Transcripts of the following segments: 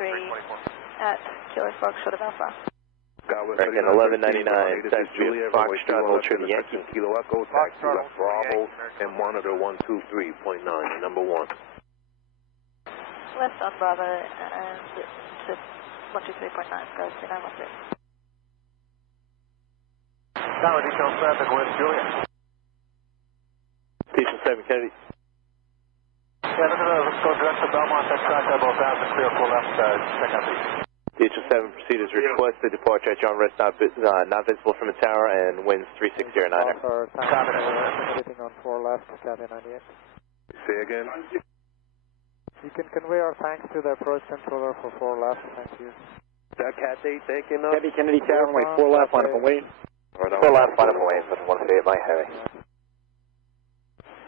at Kilo Fox, short of Alpha. American 1199, taxi Juliet, Foxtrot, hold true to Yankee. Kilo Echo, taxi left Bravo, and monitor 123.9, number 1. Left on Bravo, and to 123.9, goes to 913. Tower detail 7 with Juliet. Station 7, Kennedy. Yeah, let's go direct to Belmont, then track that both out and clear 4 left, check out these. Station 7, proceed as requested, departure at John Rest, not visible from the tower, and winds 3609er. Anything on 4 left, Cathay 98. Say again? You can convey our thanks to the approach controller for 4 left, thank you. That Cathay taking up? Heavy Kennedy Tower, runway 4 left, line up and wait. 4 left, line up and wait, 138 by heavy.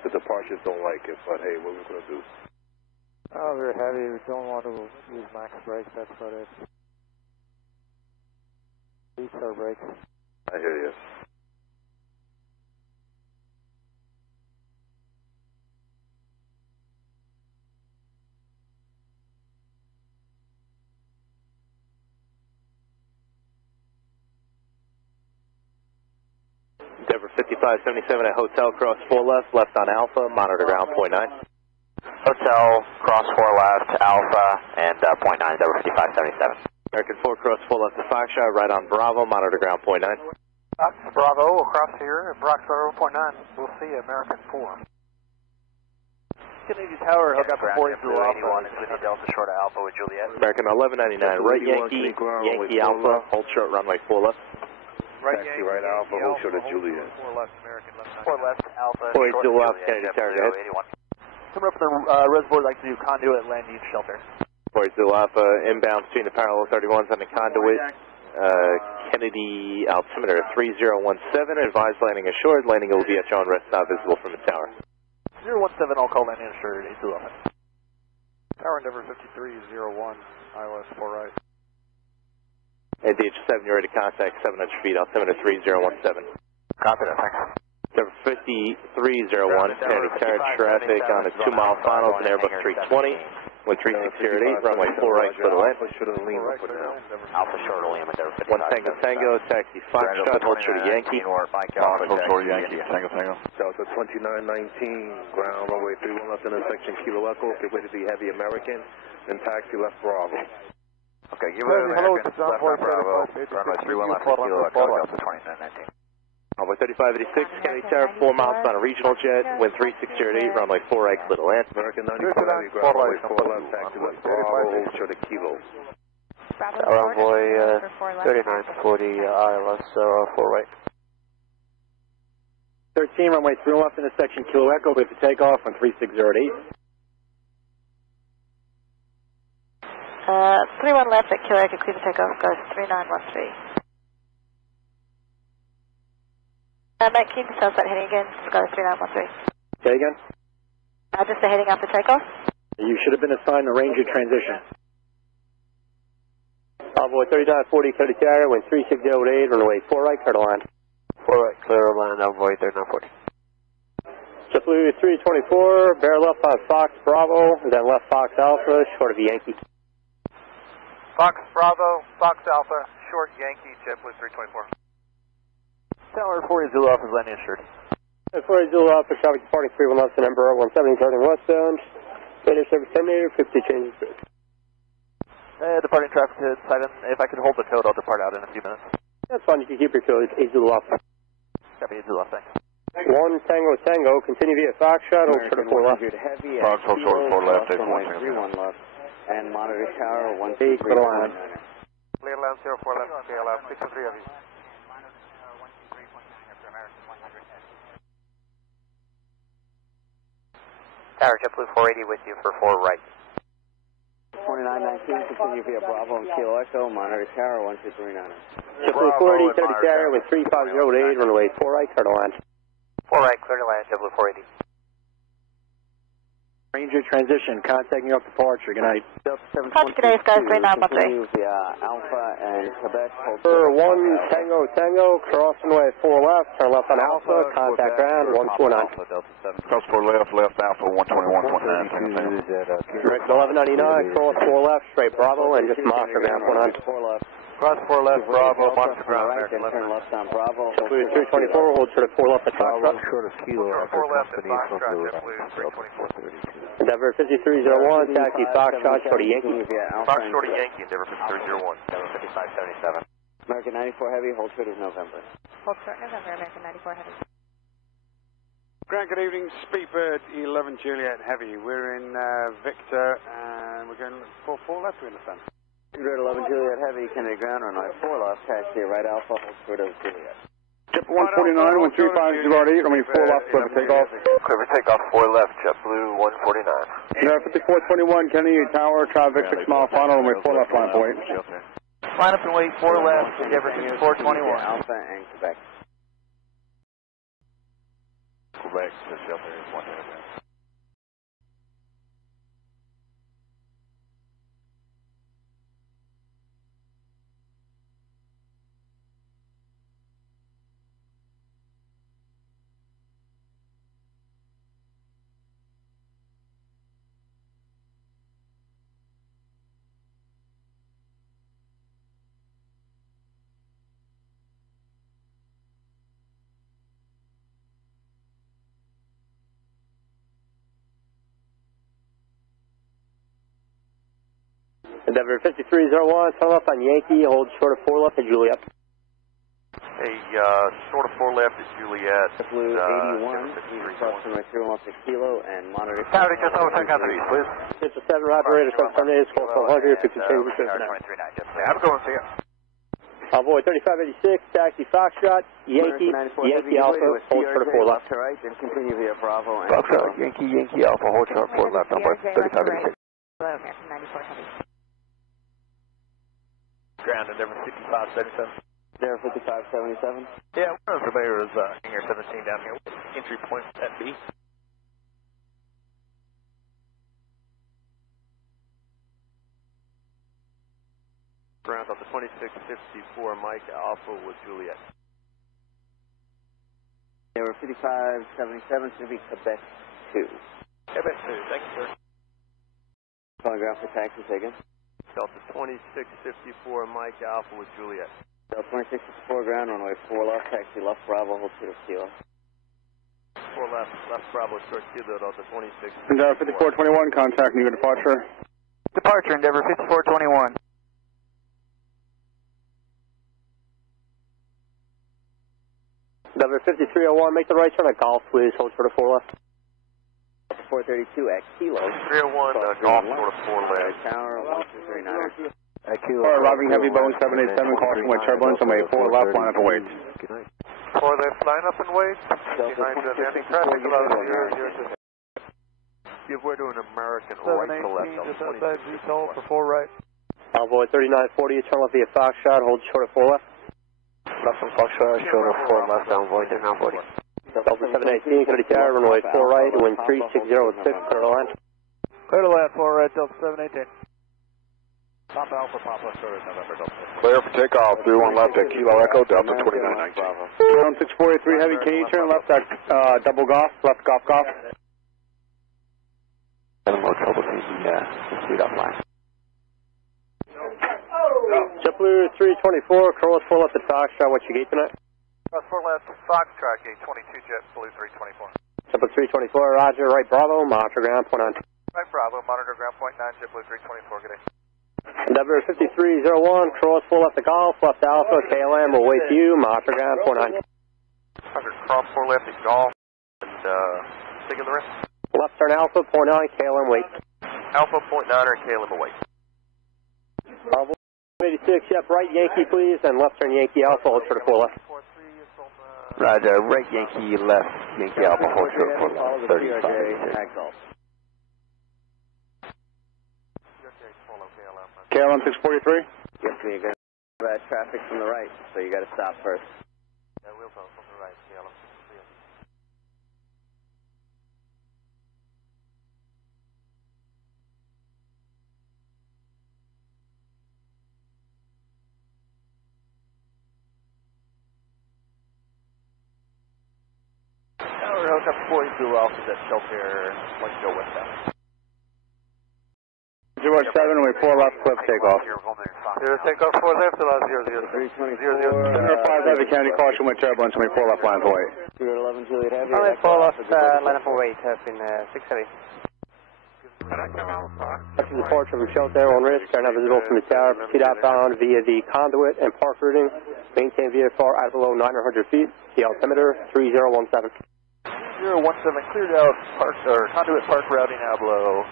The departures don't like it, but hey, what are we going to do? Oh, we're heavy, we don't want to use max brakes, that's what it is. These are brakes. I hear you. Denver 5577 at Hotel, cross 4 left, left on Alpha, monitor ground, .9. Hotel, cross 4 left, Alpha, and .9, Denver 5577. American 4, cross 4 left to Foxtrot, right on Bravo, monitor ground, .9. Bravo, across here, Brox 0.9, we'll see you, American 4. Kennedy Tower, hook up for 40 Blue Alpha, including Delta short of Alpha with Juliet. American 1199, right Yankee, Yankee Alpha, hold short runway 4 left. Right Taxi right Alpha, hold short of Juliet. 4 left, American left. 4 left, Alpha, 4 short Blue of Alpha, Kennedy Tower, go ahead. 81. Coming up from the reservoir, like to do conduit landing shelter. 4 Alpha, inbound between the parallel 31s on the conduit. Kennedy altimeter 3017, advised landing assured. Landing will be at John Rest, not visible from the tower. 017, I'll call landing assured, 821. Tower Endeavor 5301, ILS 4 right. And DH7, you're ready to contact 700 feet, altimeter 3017. Copy that, thanks. Denver 5301, Kennedy Tower, traffic on a 2-mile finals in Airbus 320. Wind 3608, runway 4 right, clear to land. Alpha should have Lima for now. Alpha short of Lima, Denver 55. 1 Tango Tango, taxi Foxtrot, hold short of Yankee. Hold short of Yankee, Tango Tango. Delta 2919, ground runway 31 left intersection, Kilo Echo, get ready to be heavy American, then taxi left Bravo. Okay, give it American, left on Bravo, runway 31 left, Kilo Echo, Delta 2919. Runway 3586, Kennedy Tower, 4 miles on a regional jet, wind 3608, runway 4 right, clear to land. American 94 heavy, ground runway 4 left, taxi left Bravo, hold short of Kilo. Runway 3940, ILS 4 right. 13, runway 3 left intersection, Kilo Echo, with the takeoff on 3608. 31 left at Kilo Echo, clear to takeoff, goes 3913. Matt, keep the cell site heading again, just go 3913. Say again? Just the heading after takeoff. You should have been assigned the range of transition. Envoy 3940, Kennedy Tower, wind 3608, runway 4 right, clear to land. 4 right, clear to land, Envoy 3940. JetBlue 324, bear left on Fox Bravo, then left Fox Alpha, short of Yankee. Fox Bravo, Fox Alpha, short Yankee, JetBlue 324. Tower 40 Zulu Alpha is landing assured. 40 Zulu Alpha, traffic departing 31 left and Emperor 170, turning westbound. Later service terminated, 50 changes. Departing traffic to Titan. If I could hold the code, I'll depart out in a few minutes. That's fine, you can keep your code, 8 Zulu Alpha. Copy, 8 Zulu Alpha, thanks. 1 Tango Tango, continue via Foxtrot, hold short of 4 left. Heavy Fox, hold short of 4 left, 31 left. And monitor tower 123. Clear to land. Clear land 04 left, KLF 613 of you. Tower JetBlue 480 with you for 4 right. 2919, continue via Bravo and Kilo Echo, monitor tower 1239. JetBlue 480, Kennedy Tower, wind 3508, runway 4 right, clear to land. 4 right, clear to land, JetBlue 480. Range your transition. Contacting you off departure. Good night. Copy today, guys, 3913. Alpha and Quebec. 1 Tango Tango, crossing way 4 left, turn left on Alpha, contact ground 129. Cross 4 left, left Alpha 121.9. Direct 1199, cross 4 left, straight Bravo, and just monitor ground 19. 4 left. Cross 4 left, Bravo, monitor ground, Right, then turn left on Bravo. Blue 324, hold short of 4 left at Foxtrot. Short of Kilo. 4 left at Foxtrot, JetBlue 324. Endeavor 5301, taxi Foxtrot, short of Yankee. Fox short of Yankee, Endeavor 5301. Endeavor 5577. American 94 Heavy, hold short of November. Hold short November, American 94 Heavy. Grand good evening, Speedbird 11 Juliet Heavy. We're in Victor and we're going for 4 left, we understand. Speedbird 11 Juliet Heavy, Kennedy ground runway 4 left, taxi right Alpha, hold short of Juliet. Tip 149, 135, 08, runway 4 left, clear for takeoff. Clear for takeoff 4 left, JetBlue 149. Air 5421, Kennedy Tower, traffic 6 mile final, runway 4 left, line point. Line up and wait, 4 left, Endeavor 5421. Alpha and Quebec. Quebec to shelter 100. Endeavor 5301, turn left on Yankee, hold short of 4 left at Juliet. Hey, short of 4 left at Juliet. Blue 81, crossing runway 316 Kilo and monitor. Howdy, just over 10 countries, please. 57 operator, 778, score 400, 52 changes. I'm going to you. Avoid 3586, taxi Foxtrot, Yankee, Yankee Alpha, hold short of 4 left. To right, then continue via Bravo and Foxtrot, Yankee Alpha, hold short 4 left, on 3586. Hello, American 94 Heavy. Ground, Endeavor 5577. Endeavor 5577. Yeah, one of the surveyor is hangar 17 down here. Entry point at B. Ground on the 2654, Mike Alpha with Juliet. Endeavor 5577 should be Quebec 2. Quebec 2, thank you, sir. Calling ground for taxi, taken. Delta 2654, Mike Alpha with Juliet. Delta 2654 ground, runway 4 left, taxi left Bravo, hold short of Kilo. 4 left, left Bravo, short Kilo, Delta 26. Endeavor 5421, contacting you departure. Departure, Endeavor 5421. Endeavor 5301, make the right turn at Golf, please, hold short of 4 left. 432 at Kilo. 301, Golf, short of 4 left. Tower, 1239. At Kilo. Arriving heavy Boeing 787, caution with turbulence, on way 4 left, line up and wait. 4 left, line up and wait. Behind the landing traffic, Give way to an American right to left on 26. For 4 right. Avoid 3940, turn left via Foxtrot, hold short of 4 left. Left on Foxtrot, short of 4 left, downvoid, down 40. Delta 718, Kennedy Tower, runway 4 right, wind 3606, clear to land. Clear to land, 4 right, Delta 718. Papa Alpha, Papa, short of November, Delta. Clear for takeoff, 31 left at Kilo Echo, Delta 2919. Ground 643 heavy, can you turn left at double golf, left golf golf? More trouble taking speed offline. JetBlue 324, cross 4 left at Foxtrot, what's your gate tonight? Cross 4 left, Foxtrot, gate 22, JetBlue 324. JetBlue 324, roger, right Bravo, monitor ground, point 9. Right Bravo, monitor ground, point 9, JetBlue 324, good day. Endeavor 5301, cross 4 left at Golf, left Alpha, KLM, will wait for you, monitor ground, point 9. 100, cross 4 left at Golf, and take the rest. Left turn Alpha, point 9, KLM, wait. Alpha, point 9, or KLM, await. Bravo 86, yep, right Yankee please, and left turn Yankee Alpha, hold short of 4 left. Roger, right Yankee, left Yankee Alpha, hold short of 4 left, 35. KLM 643? Yes, me again. Traffic from the right, so you got to stop first. Yeah, we'll go from the right, KLM. Helicopter 4 Zulu Alpha is at shelter, let's go westbound. 07, runway 4 left, clip takeoff. Takeoff 4 left, allow 003. 5 Heavy County, caution with turbulence, runway 4 left, line up away. 11 Juliet Heavy. Runway 4 left, line up away, tapping 6 Heavy. After departure from shelter on risk, are now visible from the tower, proceed outbound via the conduit and park routing. Maintain VFR at below 900 feet. The altimeter 3017. 017, cleared out park, or conduit park routing now below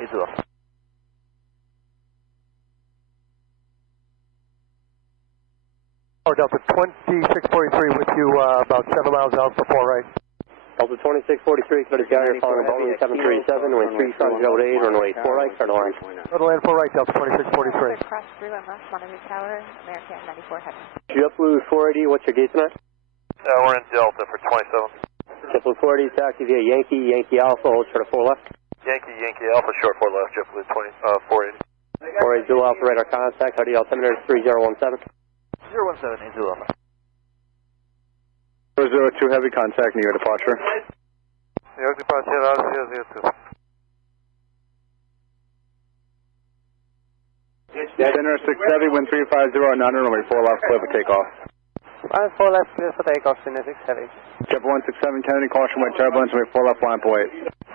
80. Delta 2643 with you about 7 miles out for 4 right. Delta 2643, clear to carrier following Boeing 737, wind 3508, runway 4 right, clear to land. Clear to land 4 right, Delta 2643. Cross through and left, Monterey Tower, American 94 Heavy. JetBlue 480, what's your gate tonight? We're in Delta for 27. JetBlue 480, taxi via Yankee Alpha, hold short of 4 left. Yankee Alpha, short 4 left, JetBlue 480. 480 Zulu Alpha, radar contact, RD altimeter 3017. 017, Zulu Alpha. 002 Heavy, contact near departure. Your departure, 002. Center 6 Heavy, wind 350 at 900, runway 4 left, clear for takeoff. Line 4 left, clear for takeoff, Center 6 Heavy. JetBlue 167, Kennedy, caution with turbulence, runway 4 left, line up away.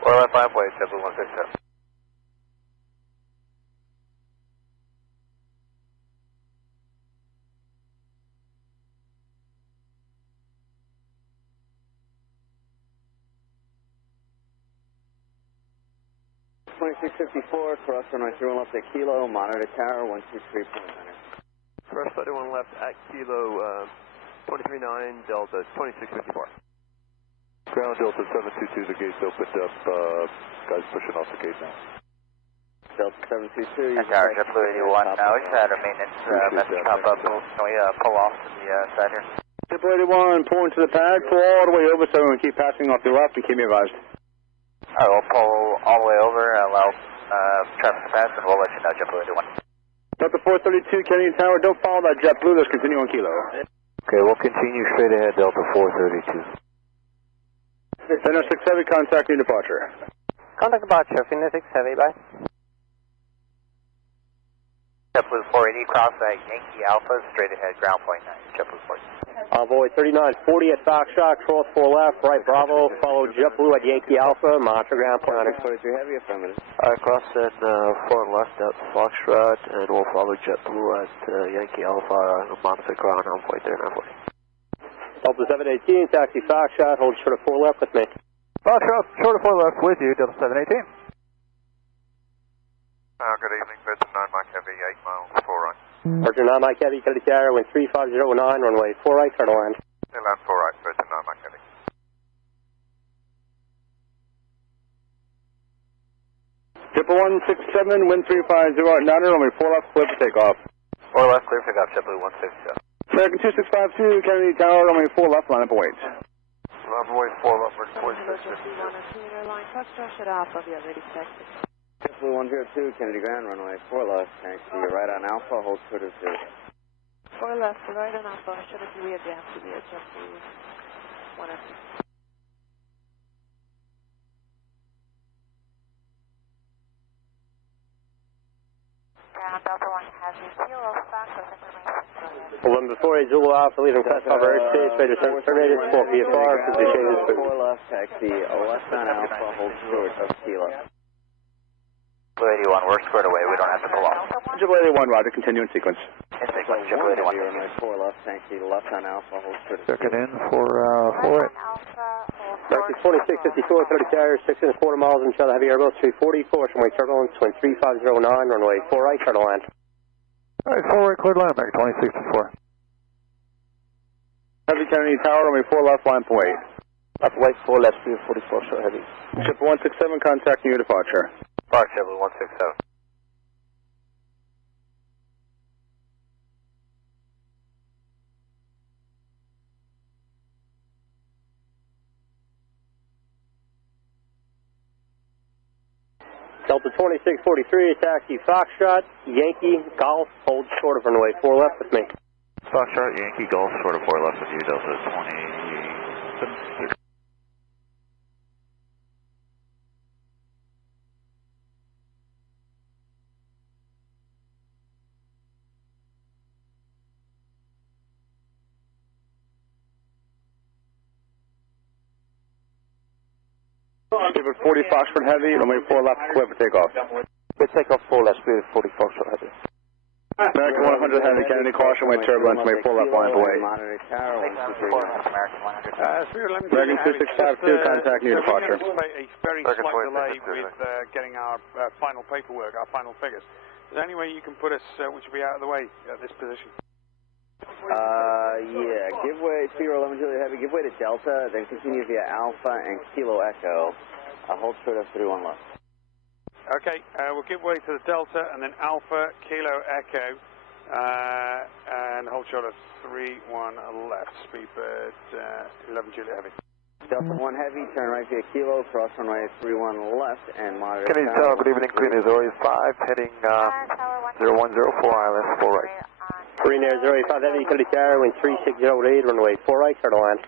4 left, line up away, JetBlue 167. Cross runway 31 left at Kilo, monitor tower 123.9. Cross 31 left at Kilo, 239, Delta 2654. Ground Delta 722, the gate's opened up, guys pushing off the gate now. Delta 722. That's our JetBlue 81. We just had a maintenance message pop up. Can we pull off to the side here? JetBlue 81, pull into the pad, pull all the way over so we can keep passing off the left and keep me advised. Alright, we'll pull all the way over, allow traffic to pass, and we'll let you know, JetBlue 81. Delta 432, Kennedy Tower, don't follow that JetBlue, let's continue on Kilo. Okay, we'll continue straight ahead, Delta 432. Center 6 Heavy, contact new departure. Contact departure, Center 6 Heavy, bye. JetBlue 480, cross at Yankee Alpha, straight ahead, ground point 9, JetBlue 480. Envoy 3940 at Foxtrot, cross 4 left, right Bravo, follow JetBlue at Yankee Alpha, monitor ground point 9. 43 Heavy, affirmative. Alright, cross at 4 left at Foxtrot, and we'll follow JetBlue at Yankee Alpha, monitor ground on point 3940. Delta 718, taxi Foxtrot, hold short of 4 left with me. Foxtrot, short of 4 left with you, Delta 718. Good evening, Virgin 9 Mike Heavy, 8 miles, 4 right. Virgin 9 Mike Heavy, Kennedy Tower, wind 35009, runway 4 right, clear to land. Land 4 right, Virgin 9 Mike Heavy. JetBlue 167, wind 350 at 900, runway 4 left, clear for takeoff. 4 left, clear for takeoff, JetBlue 167. American 2652, Kennedy Tower, runway 4 left, line up await. Line away 4 left, for 26. Line Foxtrot, shut off, I'll be ready to taxi. JetBlue 102, Kennedy Ground, runway 4 left, taxi right on Alpha, hold short of 0. 4 left, right on Alpha, should have readvanced to the JetBlue 102. Delta 1 has a kilo stock of information. 11 before Zulu Alpha, leaving class cover airspace, radar terminated, 4 VFR, position is 4 left, taxi left on Alpha, hold short of Kilo. Blue 81, we're squared away, we don't have to pull off. JetBlue 81, roger, continue in sequence. In sequence, JetBlue 81. Runway 4 left, taxi left on Alpha, hold short of Check it Kilo. in for 4 American 2654, clear to carrier, 6.25 miles in Charlotte Heavy Airbus 340, caution way turbulence, wind 3509, runway 4 right, clear to land. Alright, 4 right, cleared line, American 2654. Heavy Kennedy Tower, runway 4 left, line up await. Up away 4 left, 344, short heavy. JetBlue 167, contact new departure. Park, JetBlue 167. Delta 2643, taxi Foxtrot, Yankee, Golf, hold short of runway 4 left with me. Foxtrot, Yankee, Golf, short of 4 left with you, Delta 27. Speedbird 40 Foxtrot Heavy, runway 4 left, clear for takeoff. Good takeoff 4 left, Speedbird 40 Foxtrot Heavy. American 100 Heavy, Kennedy caution, way turbulence, runway 4 left, line away. American 2652, contact near departure. A very slight delay with getting our final paperwork, our final figures. Is there any way you can put us, which will be out of the way at this position? Yeah, give way, Sierra 11 Juliet Heavy, give way to Delta, then continue via Alpha and Kilo Echo. Hold short of 31 left. Okay, we'll give way to the Delta and then Alpha, Kilo Echo, and hold short of 31 left, Speedbird 11 Juliet Heavy. Delta 1 Heavy, turn right via Kilo, cross runway 31 left, and monitor. Kennedy Tower, good evening, Green Air 085, heading 0104 ILS, 4 right. Green Air 085 Heavy, Kennedy Tower, wind 3608, runway 4 right, start line.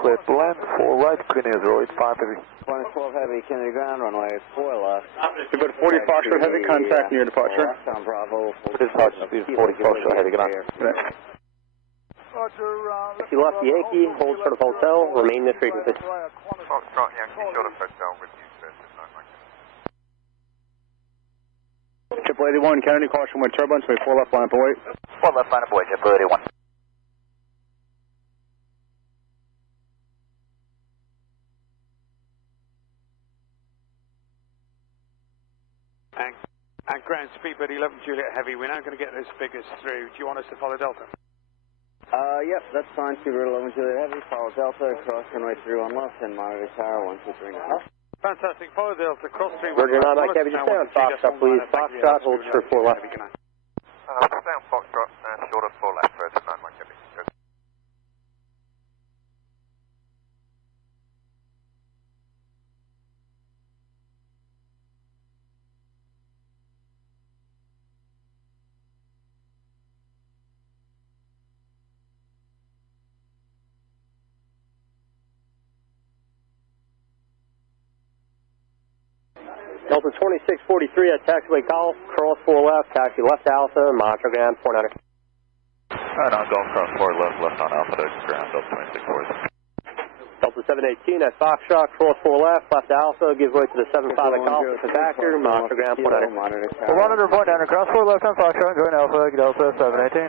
Clear to land, 4 right, Green Air 085 Heavy. 112 Heavy, Kennedy ground, runway 4 left. Speedbird 40 Foxtrot Heavy, contact near departure. Left on Bravo. Dispatch, Speedbird 40 Foxtrot Heavy, good night. If you left Yankee, hold short of hotel, remain this frequency. Foxtrot Yankee, short of hotel with you, sir. Triple 81, Kennedy caution, way turbulence, way 4 left, line up away. 4 left, line up away, Triple 81. And ground Speedbird 11 Juliet Heavy, we're now going to get those figures through. Do you want us to follow Delta? Yep, that's fine. Speedbird 11 Juliet Heavy, follow Delta, cross runway 31 left, and monitor tower 1239. Fantastic, follow Delta, cross 31 left. Virgin on my cabin, just down, Foxtrot, please. Foxtrot, hold short 4 left. Down Foxtrot, short of 4 left, Virgin on my cabin. Good. Delta 2643 at taxiway call, cross 4 left, taxi left Alpha, monitor ground 490. Alright, I'm going cross 4 left, left on Alpha to ground, Delta 2643. Delta 718 at Foxtrot, cross 4 left Alpha, give way to the 75 at call, the factor, monitor ground 490. Monitor point down, cross 4 left on Foxtrot, join Alpha, Delta 718.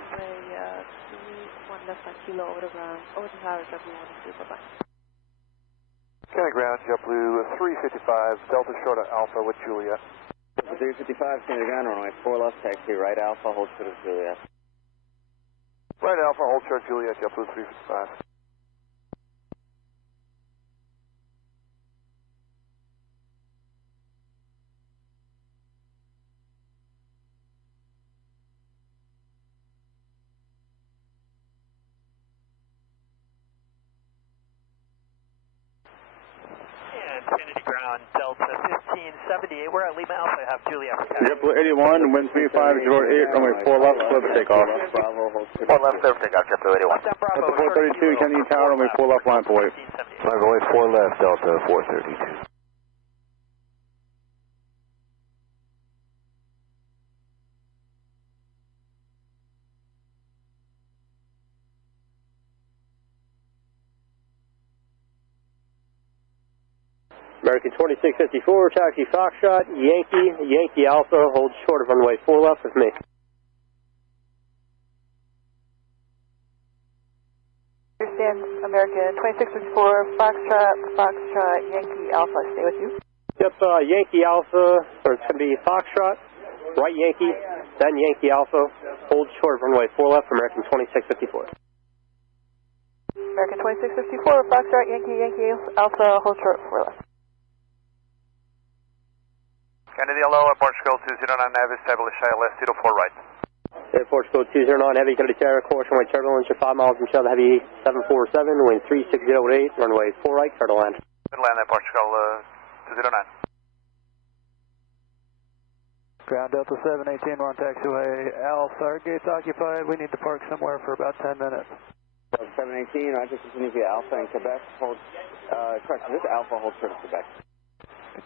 One left on Kilo over the ground, over the tower, W1, bye-bye. Kennedy ground, JetBlue 355, Delta short of Alpha with Juliet. 355, Kennedy ground, runway 4 left, taxi right Alpha, hold short of Juliet. Right Alpha, hold short Juliet, JetBlue 355. Kennedy ground, Delta 1578. We're at Lima Alpha. I have Juliet. JetBlue 81, wind 3508, runway 4 left, clear for takeoff. 4 left, clear for takeoff, JetBlue 81. Delta 432, Kennedy Tower, runway 4 left, line up away. Runway 4 left, Delta 432. American 2654, taxi Foxtrot, Yankee Alpha, hold short of runway 4 left with me. Understand, American 2654, Foxtrot, Yankee Alpha, stay with you. Yep, Yankee Alpha, or it's going to be Foxtrot, right Yankee, then Yankee Alpha, hold short of runway 4 left for American 2654. American 2654, Foxtrot, Yankee Alpha, hold short 4 left. Kennedy, hello, Portugal 209 Navy, establish ILS 04 right. Air Portugal 209 Heavy, Kennedy Tower, course runway turbulence, 5 miles from Shell Heavy 747, wind 3608, runway 4 right, start to land. Good land, Portugal 209. Ground Delta 718, we're on taxiway Alpha, our gate's occupied, we need to park somewhere for about 10 minutes. Delta 718, Roger, continue via Alpha and Quebec, hold, correct, this Alpha, hold short of Quebec.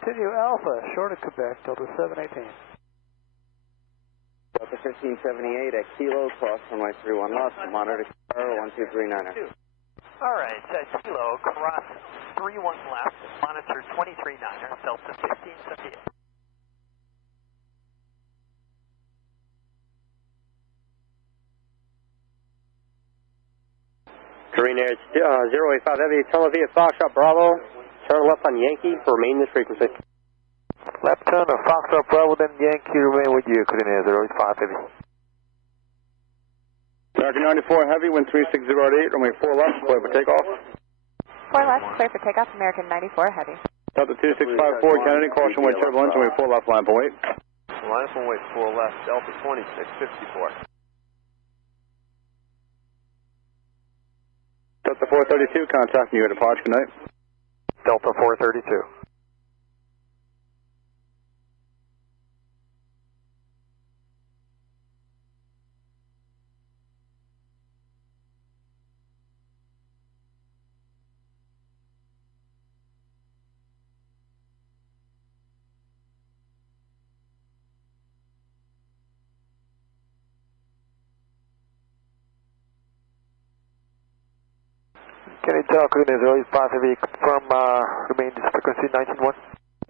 Continue Alpha, short of Quebec, Delta 718. Delta 1578 at Kilo, cross runway 31 left, monitor tower 12390. All right, Kilo, cross 31 left. Monitor 23-9er, Delta 1578. Green Air 085 Heavy, turn left via Foxtrot Bravo, turn left on Yankee, remain this frequency. Left turn of Foxtrot Bravo, then Yankee, remain with you, Green Air 085 Heavy. American 94 Heavy, wind 3608, runway 4 left, clear for takeoff. 4 left, clear for takeoff, American 94 Heavy. Delta 2654, Kennedy, caution wind turbulence, runway 4 left, line point. Line point wait 4 left, Delta 2654. Delta 432, contacting you at departure, good night. Delta 432. Can you tell Green Air 085 Heavy, confirm remain this frequency 19-1?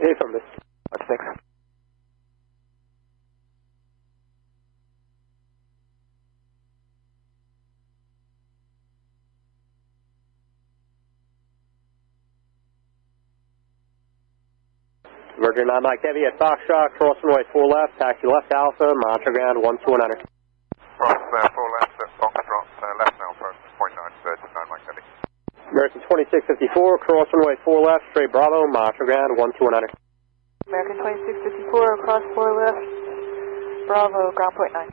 Hey, from this. What's next? Virgin 9 Mike Heavy at Foxtrot, cross runway 4 left, taxi left Alpha, monitor ground 12100. Cross 4 left at Foxtrot, left Alpha, 0.9, 9 Mike Heavy. American 2654, cross runway 4 left, straight Bravo, monitor ground 12100. American 2654, across 4 left, Bravo, ground point 9.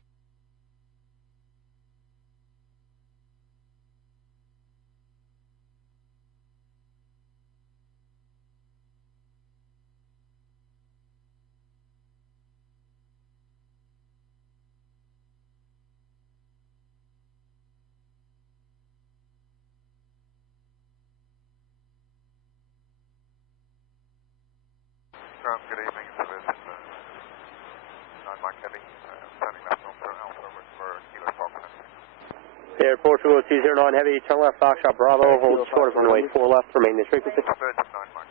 Good evening, this is 9 Mike Heavy, turning left on Alpha for Kilo Foxtrot. Air Portugal 209 Heavy, turn left Foxtrot Bravo, hold short of runway 4 left, remain this frequency. Virgin 9 Mike.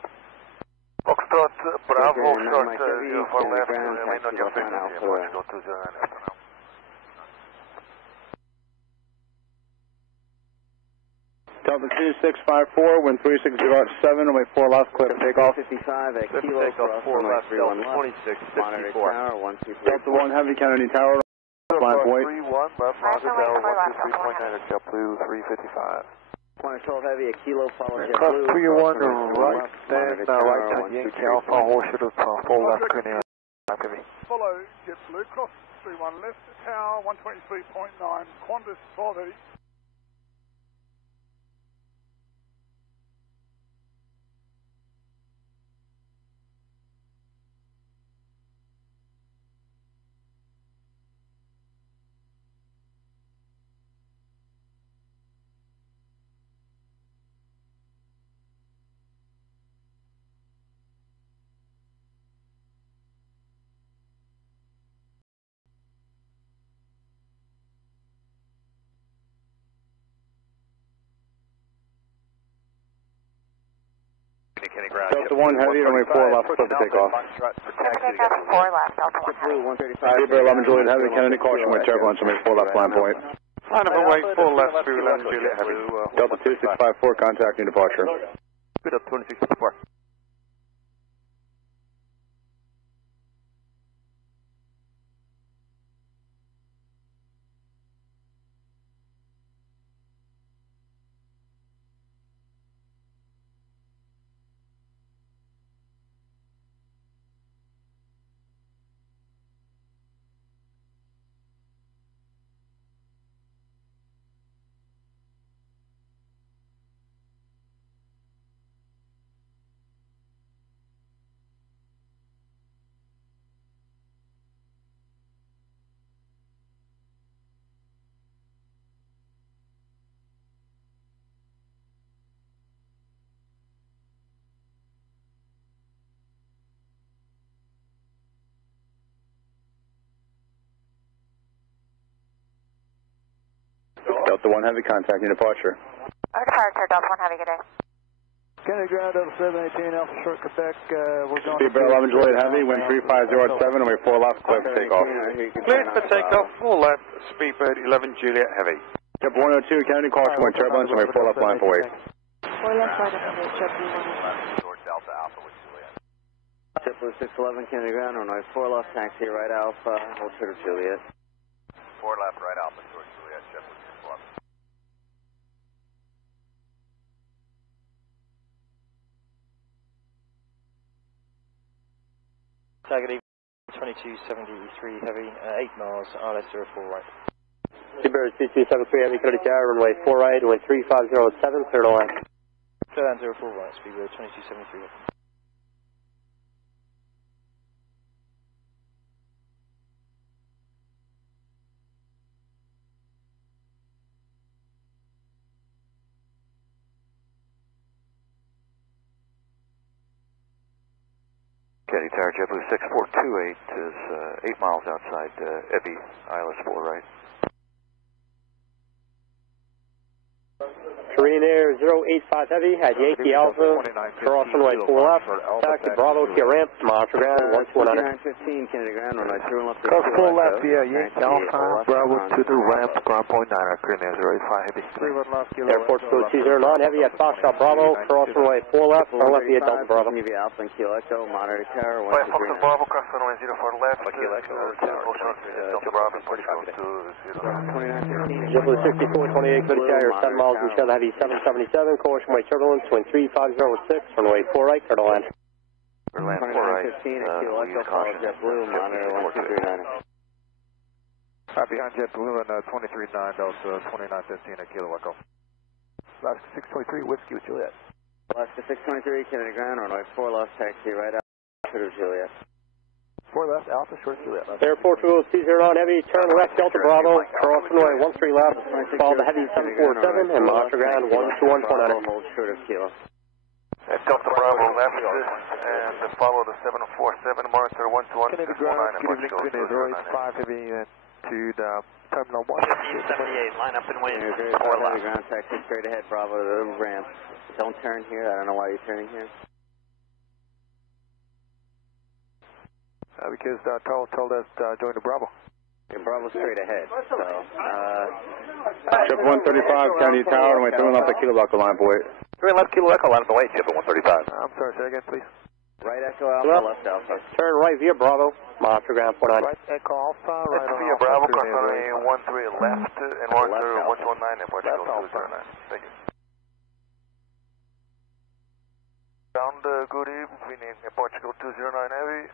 Foxtrot Bravo, short 04 left, remain on your frequency. Delta 2654, wind 3607, runway 4 left, clear for takeoff. 55 at Kilo, cross 4 left, 31 left. Monitor tower, 123. Delta 1 Heavy, Kennedy Tower, line point. 31 left, monitor tower, 123.9 at JetBlue 355. Corner 12 Heavy at Kilo, follow JetBlue. Cross 31 right, then right on Yankee Alpha, hold short of 4 left, Green Air 5 Heavy. Follow JetBlue, cross 31 left, tower 123.9, Qantas 1280. Delta 1 Heavy, runway 4 left, clear for takeoff. Takeoff 4 left, Delta 1 Heavy. 135. 11 Juliet Heavy, Kennedy, caution wind turbulence, runway 4 left, line point. Line of away 4 left, 3 left, Juliet Heavy. Delta 2654, contacting departure. Good up 2654. Delta 1 Heavy, contacting departure. Departure, Delta 1 Heavy, good day. Kennedy ground Delta 718 Alpha short Quebec, we're going Speed Bear 11 Juliet Heavy, wind 3507, runway 4 left, clear for takeoff. Clear for takeoff, 4 left, Speedbird 11 Juliet Heavy. Jet 102, Kennedy, caution, wind turbulence, runway 4 left, line for weight. 4 left, line up to JetBlue 1. Short Delta Alpha with Juliet. JetBlue 611, Kennedy ground, runway 4 left, taxi right Alpha, hold short of Juliet. 4 left, right Alpha, short Juliet, JetBlue 611. Target 2273 Heavy, 8 miles, RS 04 right. Speedbird 2273 Heavy, Kennedy tower, runway 4 right, wind 3507, clear to land. Clear land 04 right, Speedbird 2273 Heavy. Kennedy Tower, JetBlue 6428 is 8 miles outside Ebby, ILS 4 right. Korean Air 085 Heavy at Yankee Alpha, cross runway 4 left, taxi Bravo, Kia ramp, monitor ground, 129. 2915, Kennedy ground, runway 3 left. Cross 4 left, yeah, Yankee Alpha, Bravo to the ramp, ground point 9, Korean Air 085 Heavy. 3 left, Kilo. Airport code 209 Heavy at Foxtrot Bravo, cross runway 4 left, front left via Delta Bravo. Via Alpha and Kilo Echo, monitor tower, Fox 123. Bravo, cross runway 04 left, Kilo Echo, Delta Bravo, push close to 0. JetBlue 6428, Kennedy Tower, 7 miles from Shell Heavy 777, caution way turbulence, wind 3506, runway 4 right, clear to land. Clear land 4 right, 2915 at Kilo we'll Echo, use follow caution. JetBlue, monitor 1239. Behind JetBlue and 239 Delta 2915 at Kilo Echo. Alaska 623 Whiskey with Juliet. Alaska 623, Kennedy ground, runway 4 left, taxi right out, short of Juliet. 4 left, Alpha short Juliet. Airport 209 Heavy, turn left Delta Bravo, cross runway 13 left, follow the Heavy 747 and monitor ground 121.9. Hold short of Kilo. Delta Bravo left and follow the 747, monitor 121.9 Kennedy ground, good evening, Korean Air 085 Heavy to the Terminal 1. 78, line up and wait. 4 left. Ground taxi straight ahead, Bravo to the ramp. Don't turn here, I don't know why you're turning here. Because Carl told us join the Bravo. Yeah, Bravo straight ahead, so, Ship 135, Kennedy Tower, runway 3 left, Kilo Echo, line for weight. 3 left, Kilo Echo, line up and wait, Ship 135. I'm sorry, say again, please. right Echo Alpha, left Alpha. Turn right via Bravo, monitor ground 49. Right Echo Alpha, right on via Alpha. Bravo, cross runway 13 left and monitor 119 and Portugal 209. Thank you. Sound good evening, Portugal 209 Heavy.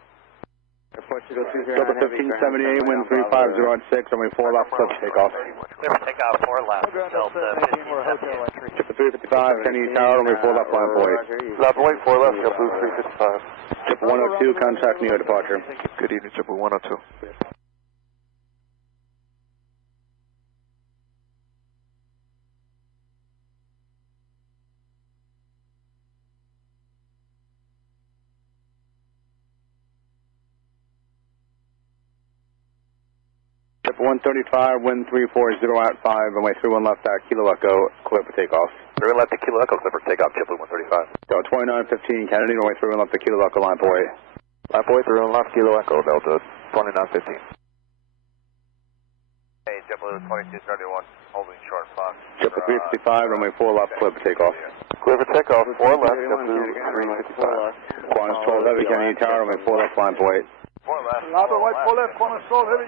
Portugal 209 Delta 1578, wind 3506, runway 4 left, clip takeoff. Clear for takeoff, 4 left, Delta 1578. Chip 355, Kennedy Tower, runway 4 left, line for weight. Left weight, 4 left, JetBlue 355. Chip 102, contact NEO departure. Good evening, JetBlue 102. Chip 135, wind 340 at 5, runway 31 left at Kilo Echo, clear for takeoff. 3 left to Kilo Echo, clear for takeoff, JetBlue 135. So 2915 Kennedy, runway 31 left at Kilo Echo, line for weight. Left weight, 31 left, Kilo Echo, Delta 2915. Hey, JetBlue 2231, holding short Fox. Chip 355, runway 4 left, clear for takeoff. Clear for takeoff, 4 left, JetBlue 355. Quantum 12 Heavy, Kennedy Tower, runway 4 left, line for weight. 4 left. Lava white 4 left, corner stall heavy.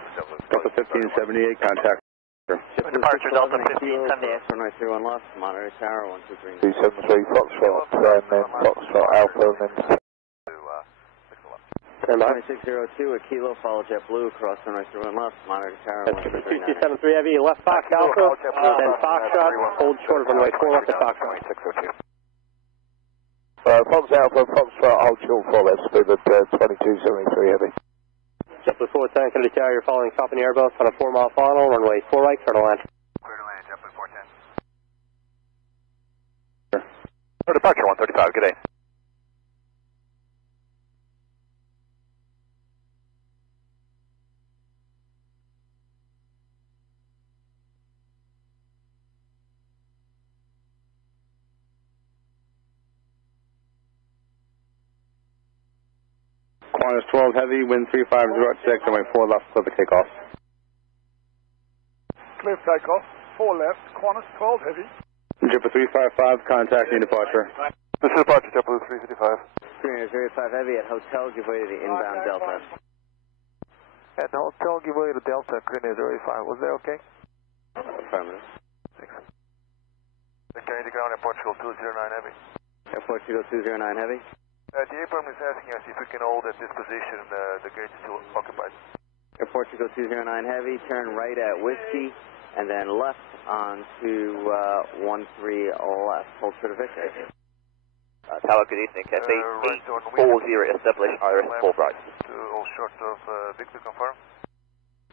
Delta 1578, contact. Departure, Delta 1578. Runway 31 left, monitor tower 123. 273 Foxtrot, and then Foxtrot Alpha, and then... 2602 at Kilo, follow JetBlue, cross runway 31 left, monitor tower 123. 2273 Heavy, left Fox Alpha, then Foxtrot, hold short of runway 4 left at Foxtrot. 2602. Fox Alpha, Foxtrot, hold short 4 left, speed at 2273 Heavy. JetBlue 410, Kennedy Tower, you're following company Airbus on a 4-mile final, runway 4 right, clear to land. Clear to land, JetBlue 410. For departure, 135, good day. Qantas 12 Heavy, wind 3506, runway 4 left, clear for takeoff. Clear for takeoff, 4 left, Qantas 12 Heavy. JetBlue 355, contact new departure. This is departure, JetBlue 355. 305 Heavy at hotel, give way to the inbound Delta. At the hotel, give way to Delta, Green 05. Was that okay? Affirmative. Thanks. Carry the ground at Portugal 209 Heavy. At Portugal 209 Heavy. The APRM is asking us if we can hold at this position, the gate is still occupied. At Portugal 209 Heavy, turn right at Whiskey, and then left onto 13 left. Hold short of Victor. Tower, good evening. Can say 840 establish Iris Fulbright. All short of Victor, confirm.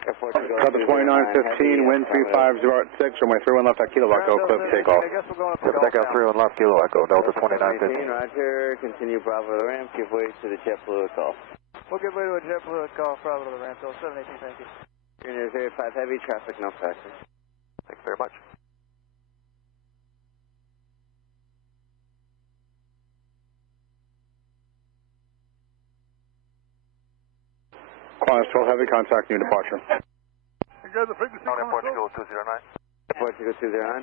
At Portugal Delta 2915, wind 3506, runway 31 left, Kilo Echo, clear for takeoff. I guess we're going up to Take out 31 left, Kilo Echo, Delta 2915. Roger, continue Bravo to the ramp, give way to the JetBlue call. We'll give way to a JetBlue call, Bravo to the ramp, 718, thank you. Green 05 Heavy, traffic no factor. Thanks very much. Qantas 12 Heavy, contact new departure. Down in Portugal 209. Portugal 209.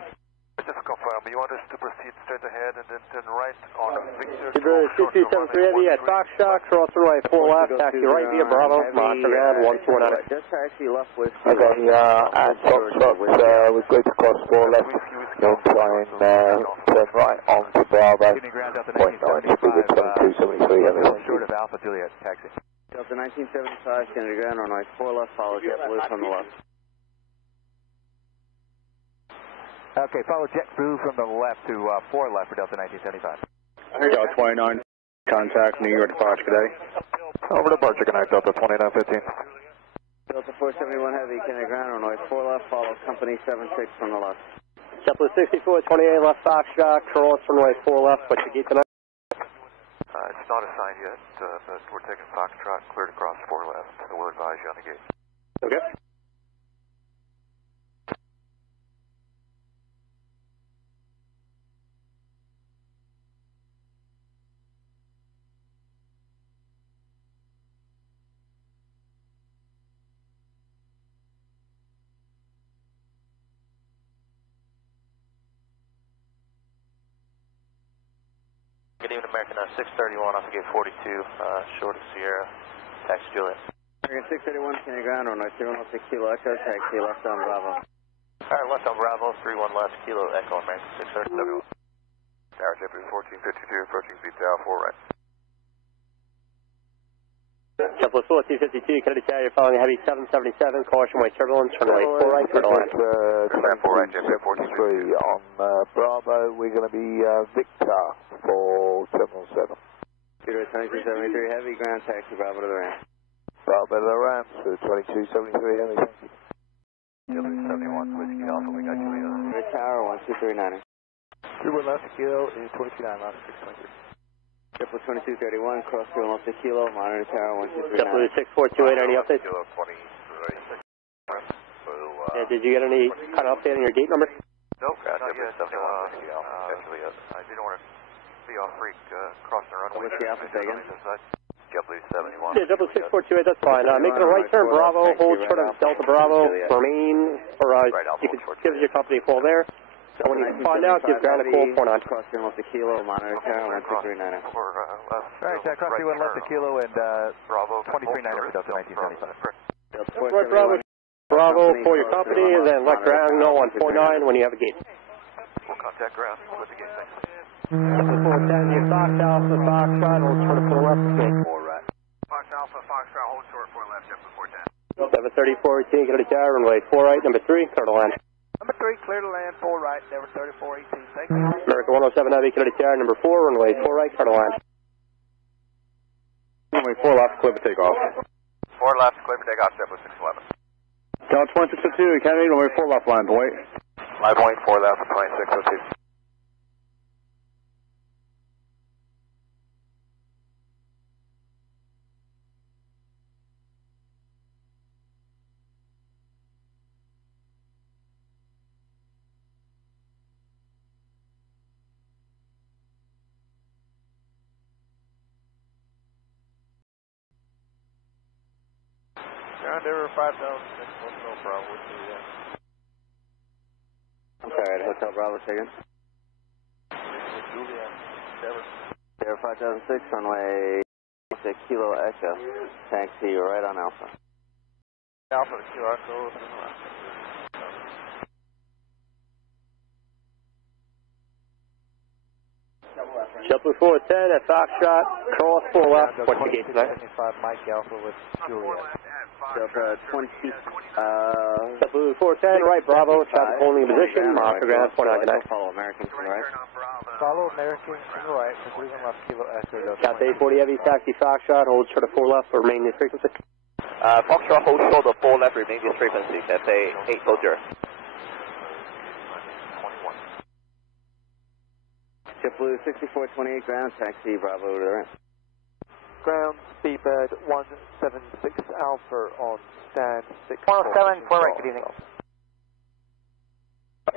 Just to confirm, you want us to proceed straight ahead and then turn right on Victor? JetBlue 2273 Heavy at Foxtrot, cross runway 4 left, taxi right via Bravo, monitor ground 149. Just taxi left with. Okay, at Foxtrot, we're going to cross 4 left, you'll try and turn right on to Bravo, point 9, speed of 2273 Heavy. Short of Alpha Juliet, taxi. Delta 1975, Kennedy ground, runway 4 left, follow JetBlue from the left. Okay, follow JetBlue from the left to 4 left for Delta 1975. Delta 29, contact New York departure today. Over departure, connect Delta 2915. Delta 471 Heavy, Kennedy ground, runway 4 left, follow company 76 from the left. JetBlue 6428 left Foxtrot, cross runway 4 left, what's your gate tonight? It's not assigned yet, but we're taking Foxtrot, cleared across 4 left, so we'll advise you on the gate. Okay. Good evening, American 631 off of gate 42, short of Sierra, taxi Juliet. American 631, Kennedy ground, runway 31 left, Kilo Echo, taxi left on Bravo. Alright, left on Bravo, 31 left, Kilo Echo, American 631. Tower JetBlue 1452, approaching VTAL 4 right. JetBlue 1452, Kennedy Tower, you're following heavy 777, caution way turbulence, runway 4 right, clear to land. 4 right, JetBlue 1453. On Bravo, we're going to be Victor for 717. Peter 2273 Heavy, ground taxi, Bravo to the ramp. Bravo to the ramp, so 2273 Heavy, thank you. JetBlue 71, Whiskey Alpha, we got you in. Red Tower 1239. 31 left to Kilo, 229 left, 623. JetBlue 2231, cross 2 left to Kilo, monitor Tower 1239. JetBlue 6428, any updates? Kilo 23. Yeah, did you get any kind of update on your gate number? Nope, not yet. Actually, I didn't want to be off freak crossing the runway. What's the Alpha again? JetBlue 71. Yeah, JetBlue 6428, that's fine. Making a right turn, Bravo, hold short of Delta Bravo, remain, or you can give your company a call there. So when you find out, give ground a call, 49. Cross 2 left to Kilo, monitor Tower 1239. Alright, taxi 1 left to Kilo and Bravo 239 for Delta 1975. Right, Bravo for your company, and then let ground know on 49 when you have a gate. We'll contact ground with the gate, thanks. 410, you Fox Alpha, Foxtrot, hold short of 4 left, gate. 4 right. Fox Alpha, Foxtrot, hold short 4 left, JetBlue 410. 73418, get a tower, runway 4 right, number 3, clear to land. Number 3, clear to land, 4 right, never 3418, thank you. America 107 Heavy, get a tower, number 4, runway 4 right, clear to land. Runway 4 left, clear for takeoff. 4 left, clear for takeoff, JetBlue 611. Delta 2602, Kennedy, runway 4 left, line point. Line point 4 left, 2602. Ground Error 5006, no problem with you, I'm sorry, Hotel Bravo, second. Juliet, Air 5006, runway 6 Kilo Echo, taxi right on Alpha. Alpha to Kilo Echo. JetBlue 410 at Foxtrot, cross 4 left, what's the gate today? 75 Mike Alpha with Juliet. Delta 20, JetBlue 410, right Bravo, traffic holding in position, ground 499. Follow American to the right. Follow American to the right, for 31 left Kilo Echo. South 840 Heavy, taxi Foxtrot, hold short of 4 left for maintenance frequency. Foxtrot, hold short of 4 left, maintenance frequency, that's a 840. JetBlue 6428 ground, taxi Bravo to the right. Ground, Speedbird 176 Alpha on stand 6. 107, 4 right, good evening.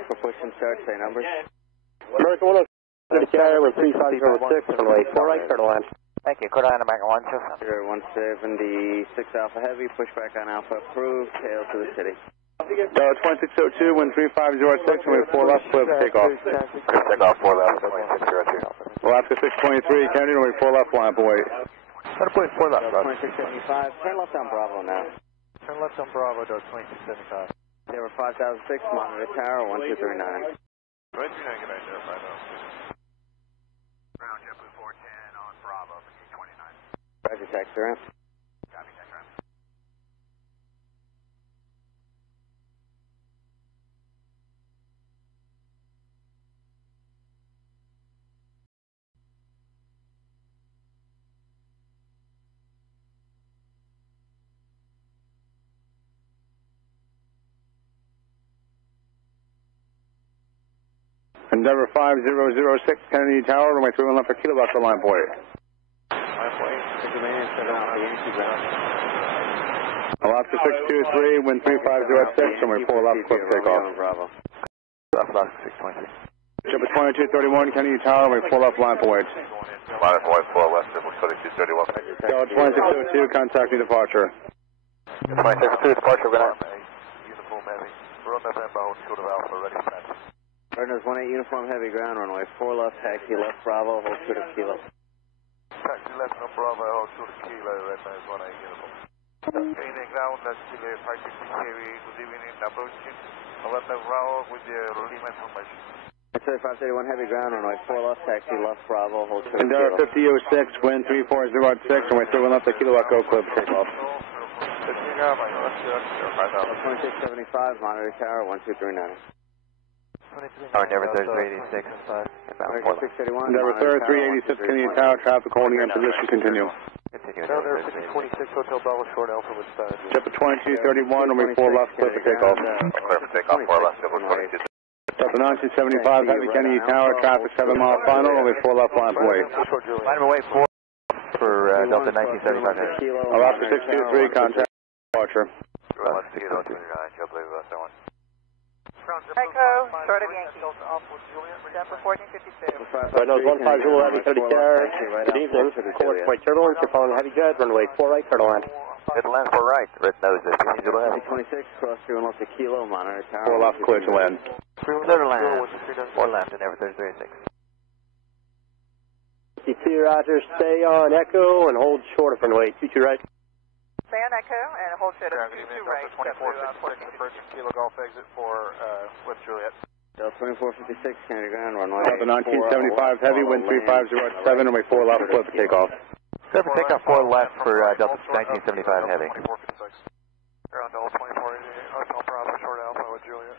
For push and start, say numbers. American 106, carrier with 3506, runway 4 right, clear to land. Thank you, Code Island American 126. 176 Alpha Heavy, pushback on Alpha approved, tail to the city. 2602, wind 3506, runway 4 left, clear for takeoff. Take off 4 left, 2602. Alaska 623, Kennedy, runway 4 left, line up and wait. 100.4 left, 2675, turn left on Bravo now. Turn left on Bravo, 2675. There were 5006, monitor tower, 1239. 23, good night, there, 5006. Ground JetBlue 410 on Bravo, 29. Roger, taxi ramp. Copy, taxi ramp. Endeavor 5006, Kennedy Tower, runway 31 left for Kilo Echo, line point. Line point, 7 Alpha Yankee ground. Alaska 623, wind 3506, runway 4 left, clear for takeoff. Bravo. Alaska 623. Jumper 2231, Kennedy Tower, runway 4 left, line point. Line up and 4 left, 2231. Delta 2602, contact me departure. 2602, departure, good night. Uniform heavy. We're on November, hold short of Alpha, ready for that. Partners 18 uniform heavy ground, runway 4 left, taxi left Bravo, hold short of Kilo. Taxi left on Bravo, hold short of Kilo, red nose 18 uniform. Gaining ground, let's see the 560 KV, good evening, number 6. November Bravo with the relief information. X-ray 531 heavy ground, runway 4 left, taxi left Bravo, hold short of Endeavor Kilo. 5006, wind 34006, runway 31 left for Kilo Echo, clear for takeoff. 2675, monitor tower, 1239. Endeavor 3386. American 631. Endeavor 3386, Kennedy Tower, traffic holding in position, continue. Delta 626 Hotel Bravo, short Alpha with Spanish. Jumper 2231, runway 4 left, clear for takeoff. Clear for takeoff, 4 left, 22. Delta 1975, heavy Kennedy Tower, traffic 7 mile final, runway 4 left, line for wait. Line of way 4 for Delta 1975. Alaska 623, contact departure. Echo, short of Yankee. Jumper 1456. Right nose 150 heavy 30 carrier. Good evening. Course quite turbulence. You're following heavy jet. Runway 4 right, clear to land. Clear to land 4 right. Red nose is heavy. 26, cross 3 left to Kilo, monitor tower. 4 left, clear to land. Clear to land. 4 left, and Endeavor 3386. 52 Roger, stay on Echo and hold short of runway 22 right. Stay on Echo and hold short of 22 right. 2456, approaching Kilo Golf exit for with Juliet. Delta 2456, Kennedy ground, runway. Delta 1975, heavy, wind 3507, runway 4 left, clear for takeoff. Clear for takeoff 4 left for Delta 1975 heavy. 2456. Ground Delta 2488, Hotel Bravo, short Alpha with Juliet.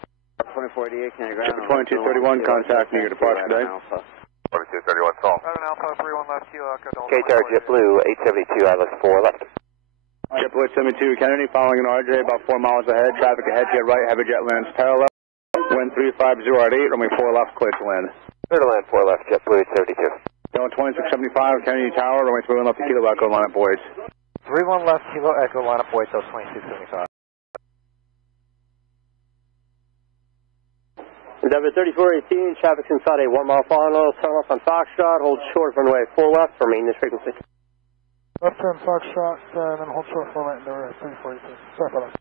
2488, Kennedy ground. Jumper 2231, contact me, your departure today. 2231, tall. Ground Alpha, 31 left, Kilo Echo, Delta. K-Tower JetBlue 872, ILS 4 left. JetBlue 72, Kennedy, following an RJ about 4 miles ahead. Traffic ahead, jet right, heavy jet lands parallel. Wind 350 at 8, runway 4 left, clear to land. Clear to land 4 left, JetBlue 872. Delta 2675, Kennedy Tower, runway 31 left to Kilo Echo, line up voids. 31 left, Kilo Echo, line up voids, Delta 2275. Endeavor 3418, traffic's inside a 1 mile final. Turn left on Foxtrot, hold short of runway 4 left for maintenance frequency. Left turn Foxtrot, and then hold short format in the 346. Sorry for that.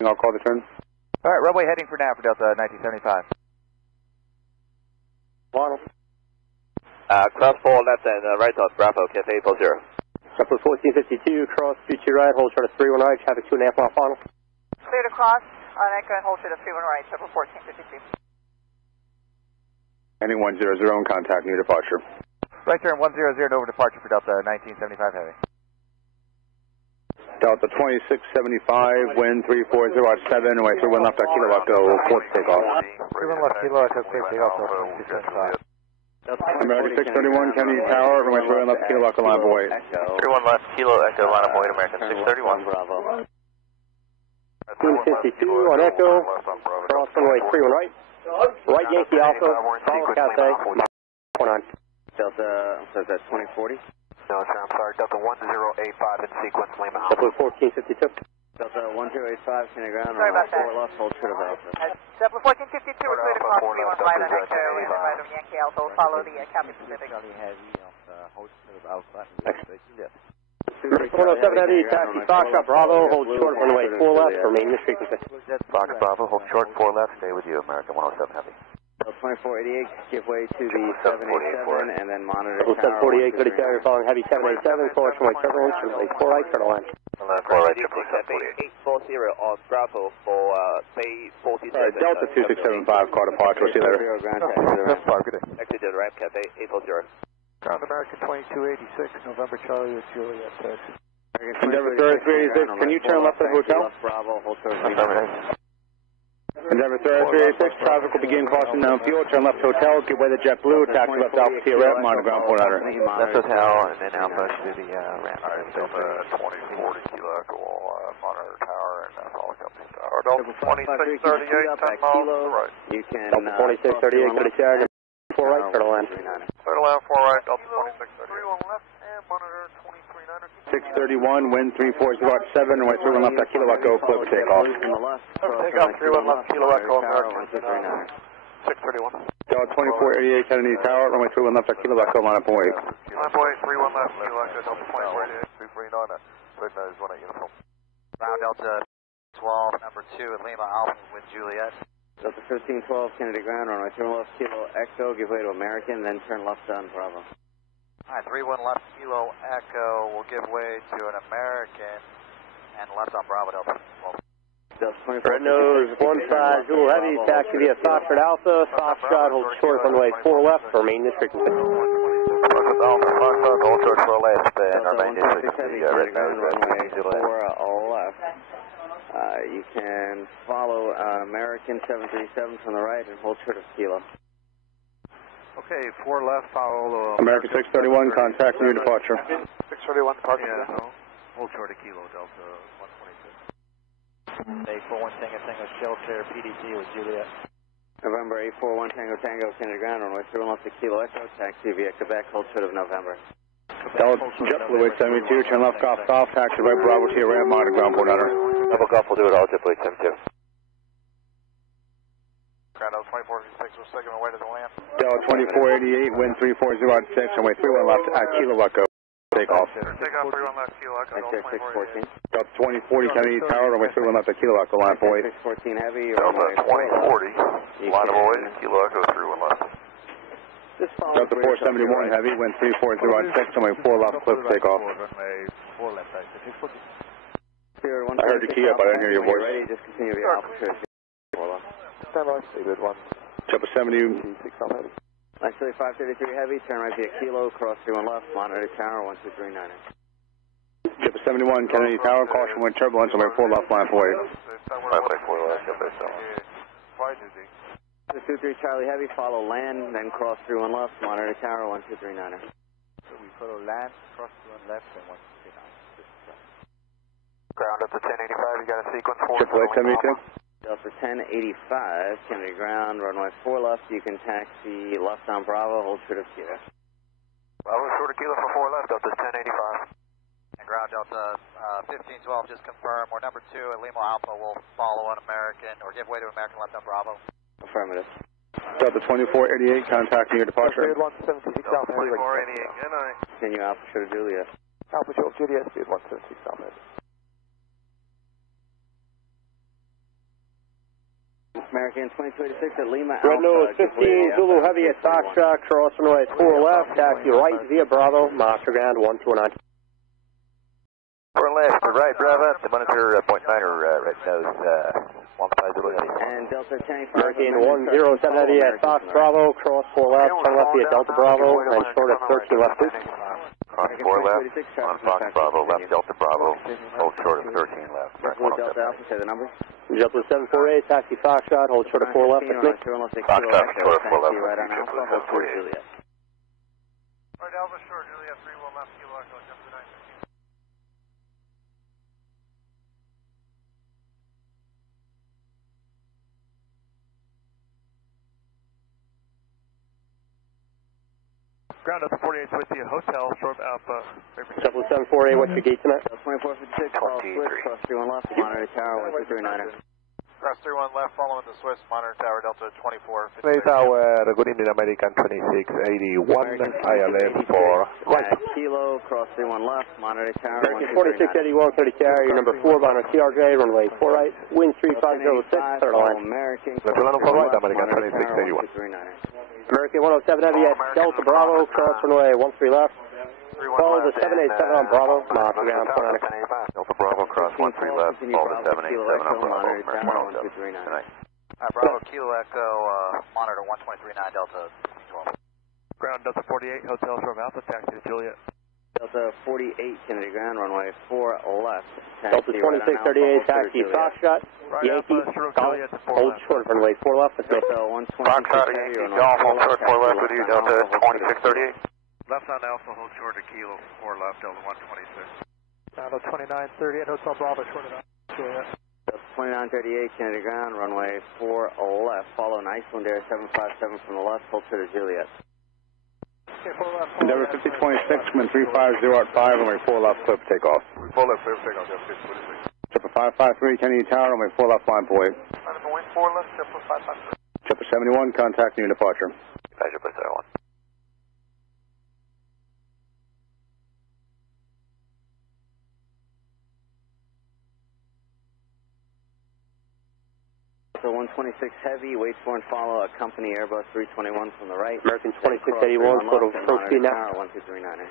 I'll call the turn. All right, runway heading for now for Delta 1975. Final. Cross 4 left and right of Bravo, Cafe 80. Zeppelin 1452, cross, future right, hold short of 31 right, traffic 2.5 mile final. Clear to cross on Echo and hold short of 31 right, Zeppelin 1452. Heading 100 on contact, new departure. Right turn 100 over departure for Delta 1975 Heavy. Delta 2675, wind 340 at 7, away 31 left, Kilo Echo, clear for takeoff. 31 left, Kilo Echo, clear for takeoff, 2275. American 631, Kennedy Tower, runway 31 left, Kilo Echo, line of weight. 31 left, Kilo Echo, line of weight, American 631. Bravo. 252 on Echo, cross runway 31 right. Right Yankee Alpha, follow Cafe, 49. Delta, says that 2040. No, sir, I'm sorry, Delta 1085 in sequence, Lima. Zeppelin 1452. Delta 1085, Kennedy ground, Sorry about that. 4 left, hold short of Alpha. Zeppelin 1452, we're clear to cross 31 right on Echo and right of Yankee Alpha. We'll follow the Copy Pacific. First 107 Heavy, taxi Foxtrot Bravo, hold short runway 4 left, remain in frequency. Fox Bravo, hold short 4 left, stay with you, American 107 Heavy. 2488, give way to the 787 and then monitor tower. 748, good carrier following Heavy 787, course runway turbulence, runway 4 right, turn line. 4 right, 840 on Bravo for Bay 47. Delta 2675, car departure, see you later. Exit the ramp, Cafe 840. Ground American 2286, November Charlie with Juliet, Texas. Endeavor 386, can you turn left at the hotel? Bravo, hold short of Endeavor 386, traffic will begin crossing down fuel, turn left hotel, give way to JetBlue, taxi left Alpha T Rep, monitor ground 400. Left hotel, and then Alpha to the ramp. Alright, Delta 2040, Kilo Echo will monitor tower and follow company tower. Delta 2638, 10 miles to the right. You can, Delta 2638, good carrier, 4 right, turn line. Turn line 4 right, Delta 2638. 31 left and monitor 2390. 631, wind 340 at 7, runway 31 left, Kilo Echo, clear for takeoff. Take off 31 left, Kilo Echo, American 631. Delta 2488, Kennedy Tower, runway 31 left, Kilo Echo, line up and wait. Line up and wait, 31 left, Kilo Echo, Delta 2488, 239, recognize 18 uniform. Ground Delta 12, number 2 at Lima Alpha with Juliet. Delta 1312, Kennedy ground, runway 31 left, Kilo Echo, give way to American, then turn left on Bravo. Alright, 31 left, Kilo Echo will give way to an American and left on Bravo Delta 12. Red nose, 15 Zulu Heavy, taxi via Foxtrot Alpha, Foxtrot, hold short runway 4 left, remain in frequency. Foxtrot, hold short 4 left, and remain in frequency, red nose, runway 4 left. You can follow American 737 from the right and hold short of Kilo. Okay, 4 left, follow American 631, contact new departure. 631, departure. Hold short of Kilo, Delta 126. 841 Tango Tango Shelter, PDC with Juliet. November 841 Tango Tango, Kennedy ground, runway 31 left to Kilo Echo, taxi via Quebec, hold short of November. Delta JetBlue 872, turn left Golf Golf, taxi right Bravo to your ramp, monitor ground 400. Double Golf will do it all, JetBlue 872. Ground Delta 2486, we're second away to the land. Delta 2488, wind 340 at 6, runway 31 left at Kilo Echo, takeoff. Take off 31 left, Kilo Echo, Delta 614. Delta 2040, Kennedy Tower, runway 31 left at Kilo Echo, line for 8. 614 heavy, Delta 2040, line of away, Kilo Echo 31 left. Delta 471 heavy, wind 340 at 6, runway 4 left, clip takeoff. I heard the key up, I didn't hear your voice. Ready, just continue via Alpha. Stand by. Good one. Delta 70. Actually 533 heavy, turn right via Kilo, cross 31 left, monitor tower 12390. Delta 71, Kennedy Tower, caution wind turbulence, runway 4 left, line for 8. Runway 4 left, Flight duty. 223 Charlie heavy, follow land, then cross 31 left, monitor tower 12390. So we follow land, cross 31 left, and 129. Ground up to 1085, you got a sequence 4. Triple 872. Delta 1085, Kennedy ground, runway 4 left, you can taxi left on Bravo, hold short of Kilo. Bravo short of Kilo for 4 left, Delta 1085. And ground Delta 1512, just confirm, we're number 2 at Lima Alpha, will follow an American, or give way to American left on Bravo. Affirmative. Delta 2488, contacting your departure. Delta 2488, good night. continue Alpha Short Juliet. Alpha Short Juliet, speed 176 Alpha. American 2286 at Lima Red Nose 15 Zulu Heavy at Foxtrot, cross runway 4 left, taxi right via Bravo, master ground 1209. 4 left, right, Bravo, to monitor point 9 or right nose 15 Zulu Heavy. And Delta 10 American 107 Heavy at Fox Bravo, cross 4 left, turn left via Delta Bravo, and short at 13 left. Cross 4 left, on Fox Bravo, left Delta Bravo, hold short of 13 left. Delta Alpha, say the number. JetBlue 748, taxi Foxtrot, hold short of 4 left, with me. Foxtrot, short of 4 left, right on Alpha, hold short of Juliet. Right, Alpha short, Juliet 31 left, Kilo Echo, jump to 915. Ground up to 48 with the hotel, short Alpha. JetBlue 748, what's your gate tonight? 2456, follow Swiss, cross 31 left, monitor tower, 1239er. Cross 31 left, following the Swiss, monitor tower, Delta 2456. Play tower, good evening, American 2681, ILS for right. Kilo, cross 31 left, monitor tower, American 4681, 30 carrier, number 4 on a TRJ, runway 4 right, wind 3506, third line. American, for right, American 2681. American 107 Heavy at Delta Bravo, cross runway 13 left. Follow the 787 on Bravo, master ground 49. Delta Bravo, cross 13 left, follow the 787 on Bravo, American 107. Bravo, Kilo Echo, monitor 1239, Delta 12. Ground Delta 48, hotel from Alpha, taxi to Juliet. Delta 48, Kennedy ground, runway 4 left. Delta 2638, taxi Foxtrot, Yankee, golf, hold short runway 4 left, with me. Foxtrot, Yankee, golf, hold short 4 left with you, Delta 2638. Left on Alpha, hold short to Kilo 4 left, Delta 126. Delta 2938, hotel Bravo, short of Juliet. Delta 2938, Kennedy ground, runway 4 left. Follow an Iceland Air 757 from the left, hold short to Juliet. Endeavor 5026, wind 350 at 5, runway 4 left, clear for takeoff. 4 left, clear for takeoff, Delta 646. Chipper 553, Kennedy Tower, runway 4 left, line point. Wind 4 left, Chipper 553. Chipper 71, contact new departure. Pleasure, please, 1. So 126 Heavy, waits for and follow a company Airbus 321 from the right. American 2681, total approach speed now. 1239.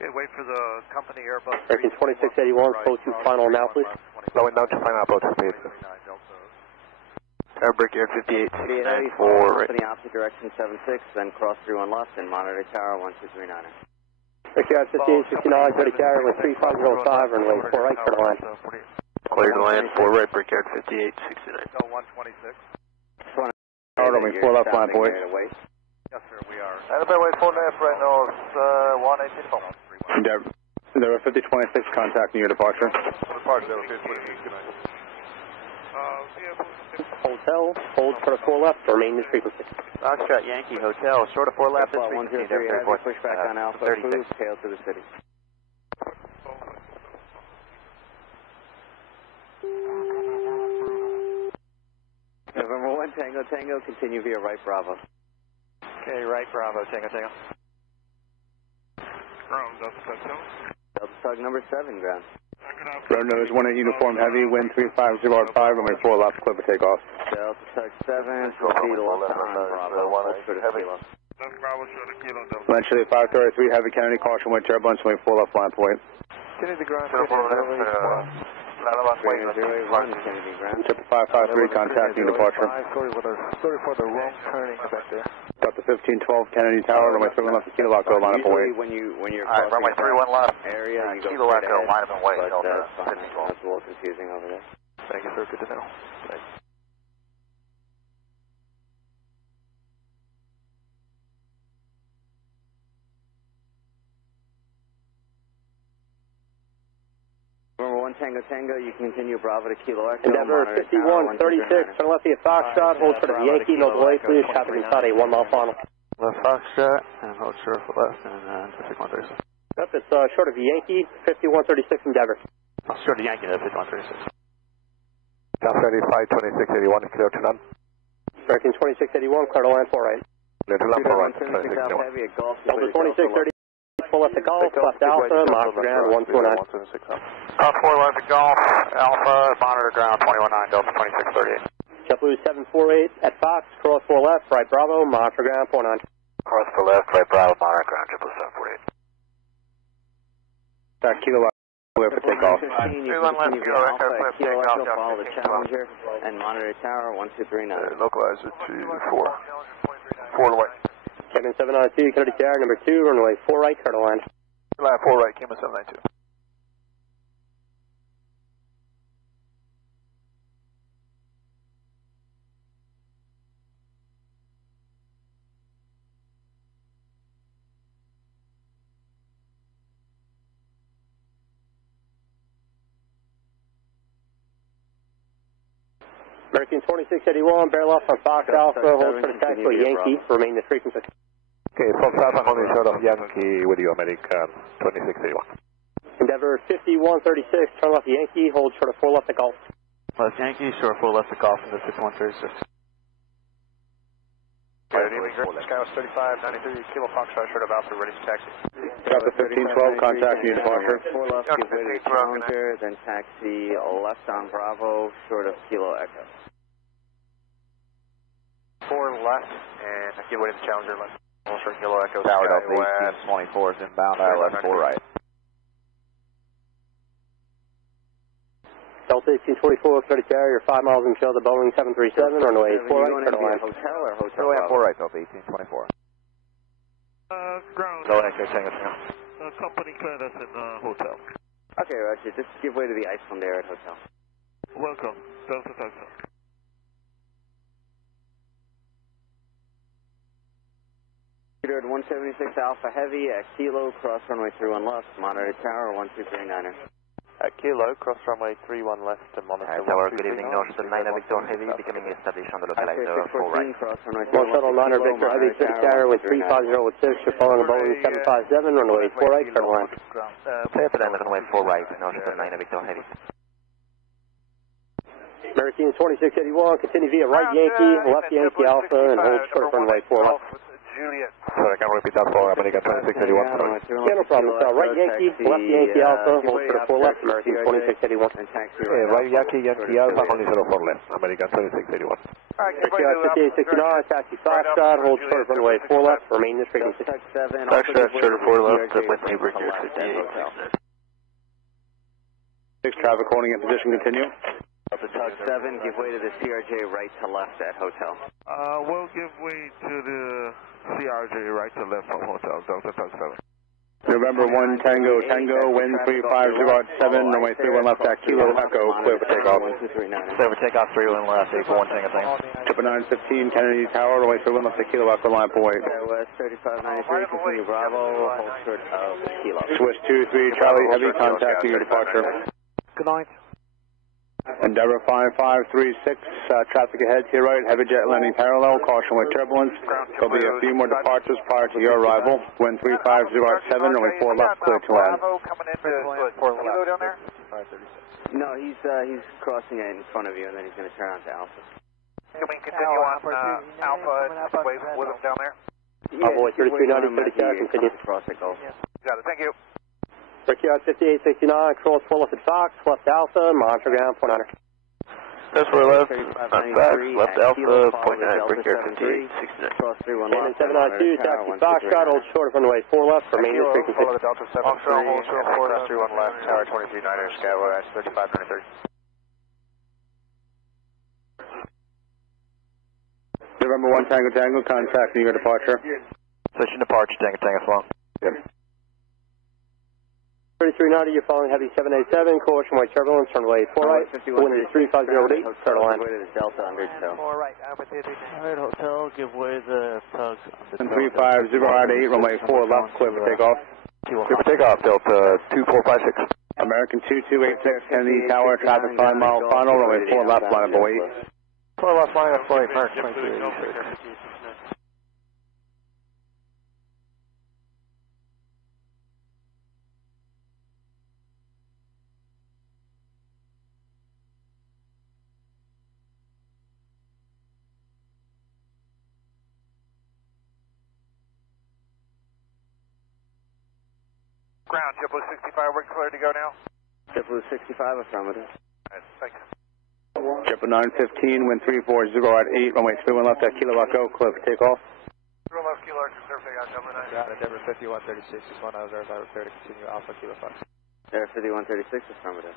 Okay, wait for the company Airbus. American 2681, close to final now, please. Slowing down to final approach speed. Airbreak Air 5869 for right. Company opposite direction 76, then cross 31 left and monitor tower 1239. Ricky 5869, 30 carrier with 3505, runway 4 right, clear to land. Clear to land, 4 right, break Air 5869. No, 126. Runway 4 left, line point. Yes, sir, we are. Way 4 left, right north, 118. Endeavor 5026, contact new departure. Departure, okay, 26, good night. Hotel, hold short of 4 left, remain in frequency. Foxtrot, Yankee, hotel, short of 4 left, Flight 103, push back on Alpha, 36, tail to the city. November 1, Tango, Tango, continue via right, Bravo. Okay, right, Bravo, Tango, Tango. Ground, Delta Tug. Delta Tug number 7, ground. Red Nose 18 uniform heavy, wind 350 at 5, runway 4 left, clear for takeoff. Delta Tug 7, proceed left on Bravo, hold short of Kilo. Left Bravo, short of Kilo, Delta. Eventually 533, heavy Kennedy, caution wind turbulence, runway 4 left, line point. Kennedy ground, Kennedy ground. Chipper 553, contact new departure. Sorry for the wrong turning back there. Delta 1512, Kennedy Tower, runway 3 left, Kilo Echo, line up and wait. When you're Alright, runway 31 left. Area, you go Kilo Echo, line up and wait, but Delta that's 1512. a little confusing over there. Thank you, sir. Good to know. Thanks. Number 1, Tango, Tango, you can continue Bravo to Kilo Echo. Endeavor 5136, turn left via Foxtrot, hold short of Yankee, no delay, please, traffic inside a 1 mile final. Left Foxtrot, and hold short for left, and traffic 136. Yep, it's short of Yankee, 5136 Endeavor. Short of Yankee, 5136. South 35, 2681, clear to none. American 2681, clear to land 4 right. Clear to land 4 right. Heavy at Golf. Delta 2630, 4 left to Golf, left Alpha, monitor ground 149. 4 left to Golf, Alpha, monitor ground 219, Delta 2638. JetBlue 748 at Fox, cross 4 left, right Bravo, monitor ground 49. Cross 4 left, right Bravo, monitor ground, JetBlue 748. Kilo clear for takeoff. 31 left, Kilo Echo, clear for takeoff, follow the Challenger, and monitor tower 1239. Localize it to 4. 4 away. Kevin 792, Kennedy Tower, number 2, runway 4 right, clear to land. 4 right, Kima 792. American 2681, barrel off on Fox Alpha, hold for the tactical Yankee, remain the frequency. Okay, Fox Alpha, only short of Yankee with you, American 2681. Endeavor 5136, turn left Yankee, hold short of 4 left to Golf. Left Yankee, short 4 left to Golf into 6136. Good evening, Sky was 3593, Kilo Foxtrot, short of Alpha, ready to taxi. Delta 1512, contact new departure. 4 left, give way to the Challenger, then taxi left on Bravo, short of Kilo Echo. 4 left, and give way to the Challenger, left. Short Kilo Echo, Tower Sky Delta 1824 is inbound, ILS 4 right. Delta 1824, clear to carrier, 5 miles and kill the Boeing 737, runway 4 right, clear to land. Hotel or hotel? Runway 4 right, Delta 1824. Ground. No Echo, Tango Tango. Company cleared us in hotel. Okay, Roger, just give way to the Iceland Air at hotel. Welcome, Delta Texas. At 176 Alpha Heavy at Kilo, cross runway 31 left, monitor tower 1239er. At Kilo, cross runway 31 left and monitor Tower, good evening, North 9 Victor Heavy, becoming established on the localizer 4 right. One shuttle 9 Victor Heavy, 6 carrier with 350 with 6, you're following a Boeing 757, runway 4 right, clear to land. Clear to land at runway 4 right, North 9 Victor Heavy. American 2681, continue via right Yankee, left Yankee Alpha, and hold short of runway 4 left. Juliet. Sorry, I can't repeat that for American 2681. Yeah, no problem. So right Yankee, left Yankee Alpha, hold short of 4 left, American 2681. Okay, right Yankee, Yankee Alpha, only 04 left, American 2681. Alright, 5869, taxi Foxtrot, hold short of runway 4 left, remain this frequency. Foxtrot, short of 4 left, with me, Bridger 58. 6 traffic holding in position, continue. Delta Tug 7, give way to the CRJ right to left at hotel. We'll give way to the CRJ right to left from hotel, Delta Tug 7. November 1 Tango Tango, wind 350 7, runway 31 left at Kilo Echo, clear for takeoff. Clear for takeoff, 31 left, 81 Tango Tango. Triple 915 Kennedy Tower, runway 31 left at Kilo Echo, line for weight. West 3593, continue Bravo, hold short of Kilo. Swiss 23 Charlie Heavy, contacting your departure. Good night. Endeavor 5536, traffic ahead to your right, heavy jet landing parallel, caution with turbulence. There'll be a few more departures prior to your arrival. Wind 350 at 7, runway 4 left, clear to land. Coming into Kilo down there? No, he's crossing it in front of you, and then he's going to turn on to Alpha. Can we continue on Alpha and wave with him down there? Boy, 3390, 30 continue. Cross it, go. Got it, thank you. Brickyard 5869, cross 4 left at Fox, left Alpha, monitor ground 400. That's 4 left, on Fox, left Alpha, point 9, Brickyard 5869. Cross 31 Landing left. 792, taxi Foxtrot, hold short of runway 4 left, remain this frequency. Follow the Delta 7, hold short 4 left, 31 left, tower 239er, Skyway, 3593. November 1 Tango Tango, contacting your departure. Session departure, Tango Tango Swamp. Yep. 3390, you're following heavy 787, caution white turbulence, runway 4 right, wind is 3508, start to land. Give way to the Delta undertow. 4 right, Alright, hotel, give way the Tug. And 350 at 8, runway 4 left, clear for takeoff. Clear for takeoff, Delta 2456. American 2286, Kennedy Tower, traffic 5 mile final, runway 4 left, line up for weight. 4 left, line up for weight, Mark 2386. Ground, JetBlue 65, we're clear to go now. JetBlue 65, affirmative. Alright, thanks. JetBlue 915, wind 340 at 8, runway 31 left at Kilo Echo, clear for takeoff. 0 left, Kilo Echo, clear for takeoff, JetBlue 9. Ground, Endeavor 5136, just 1 hour, clear to continue Alpha Kilo Fox. Air 5136, affirmative.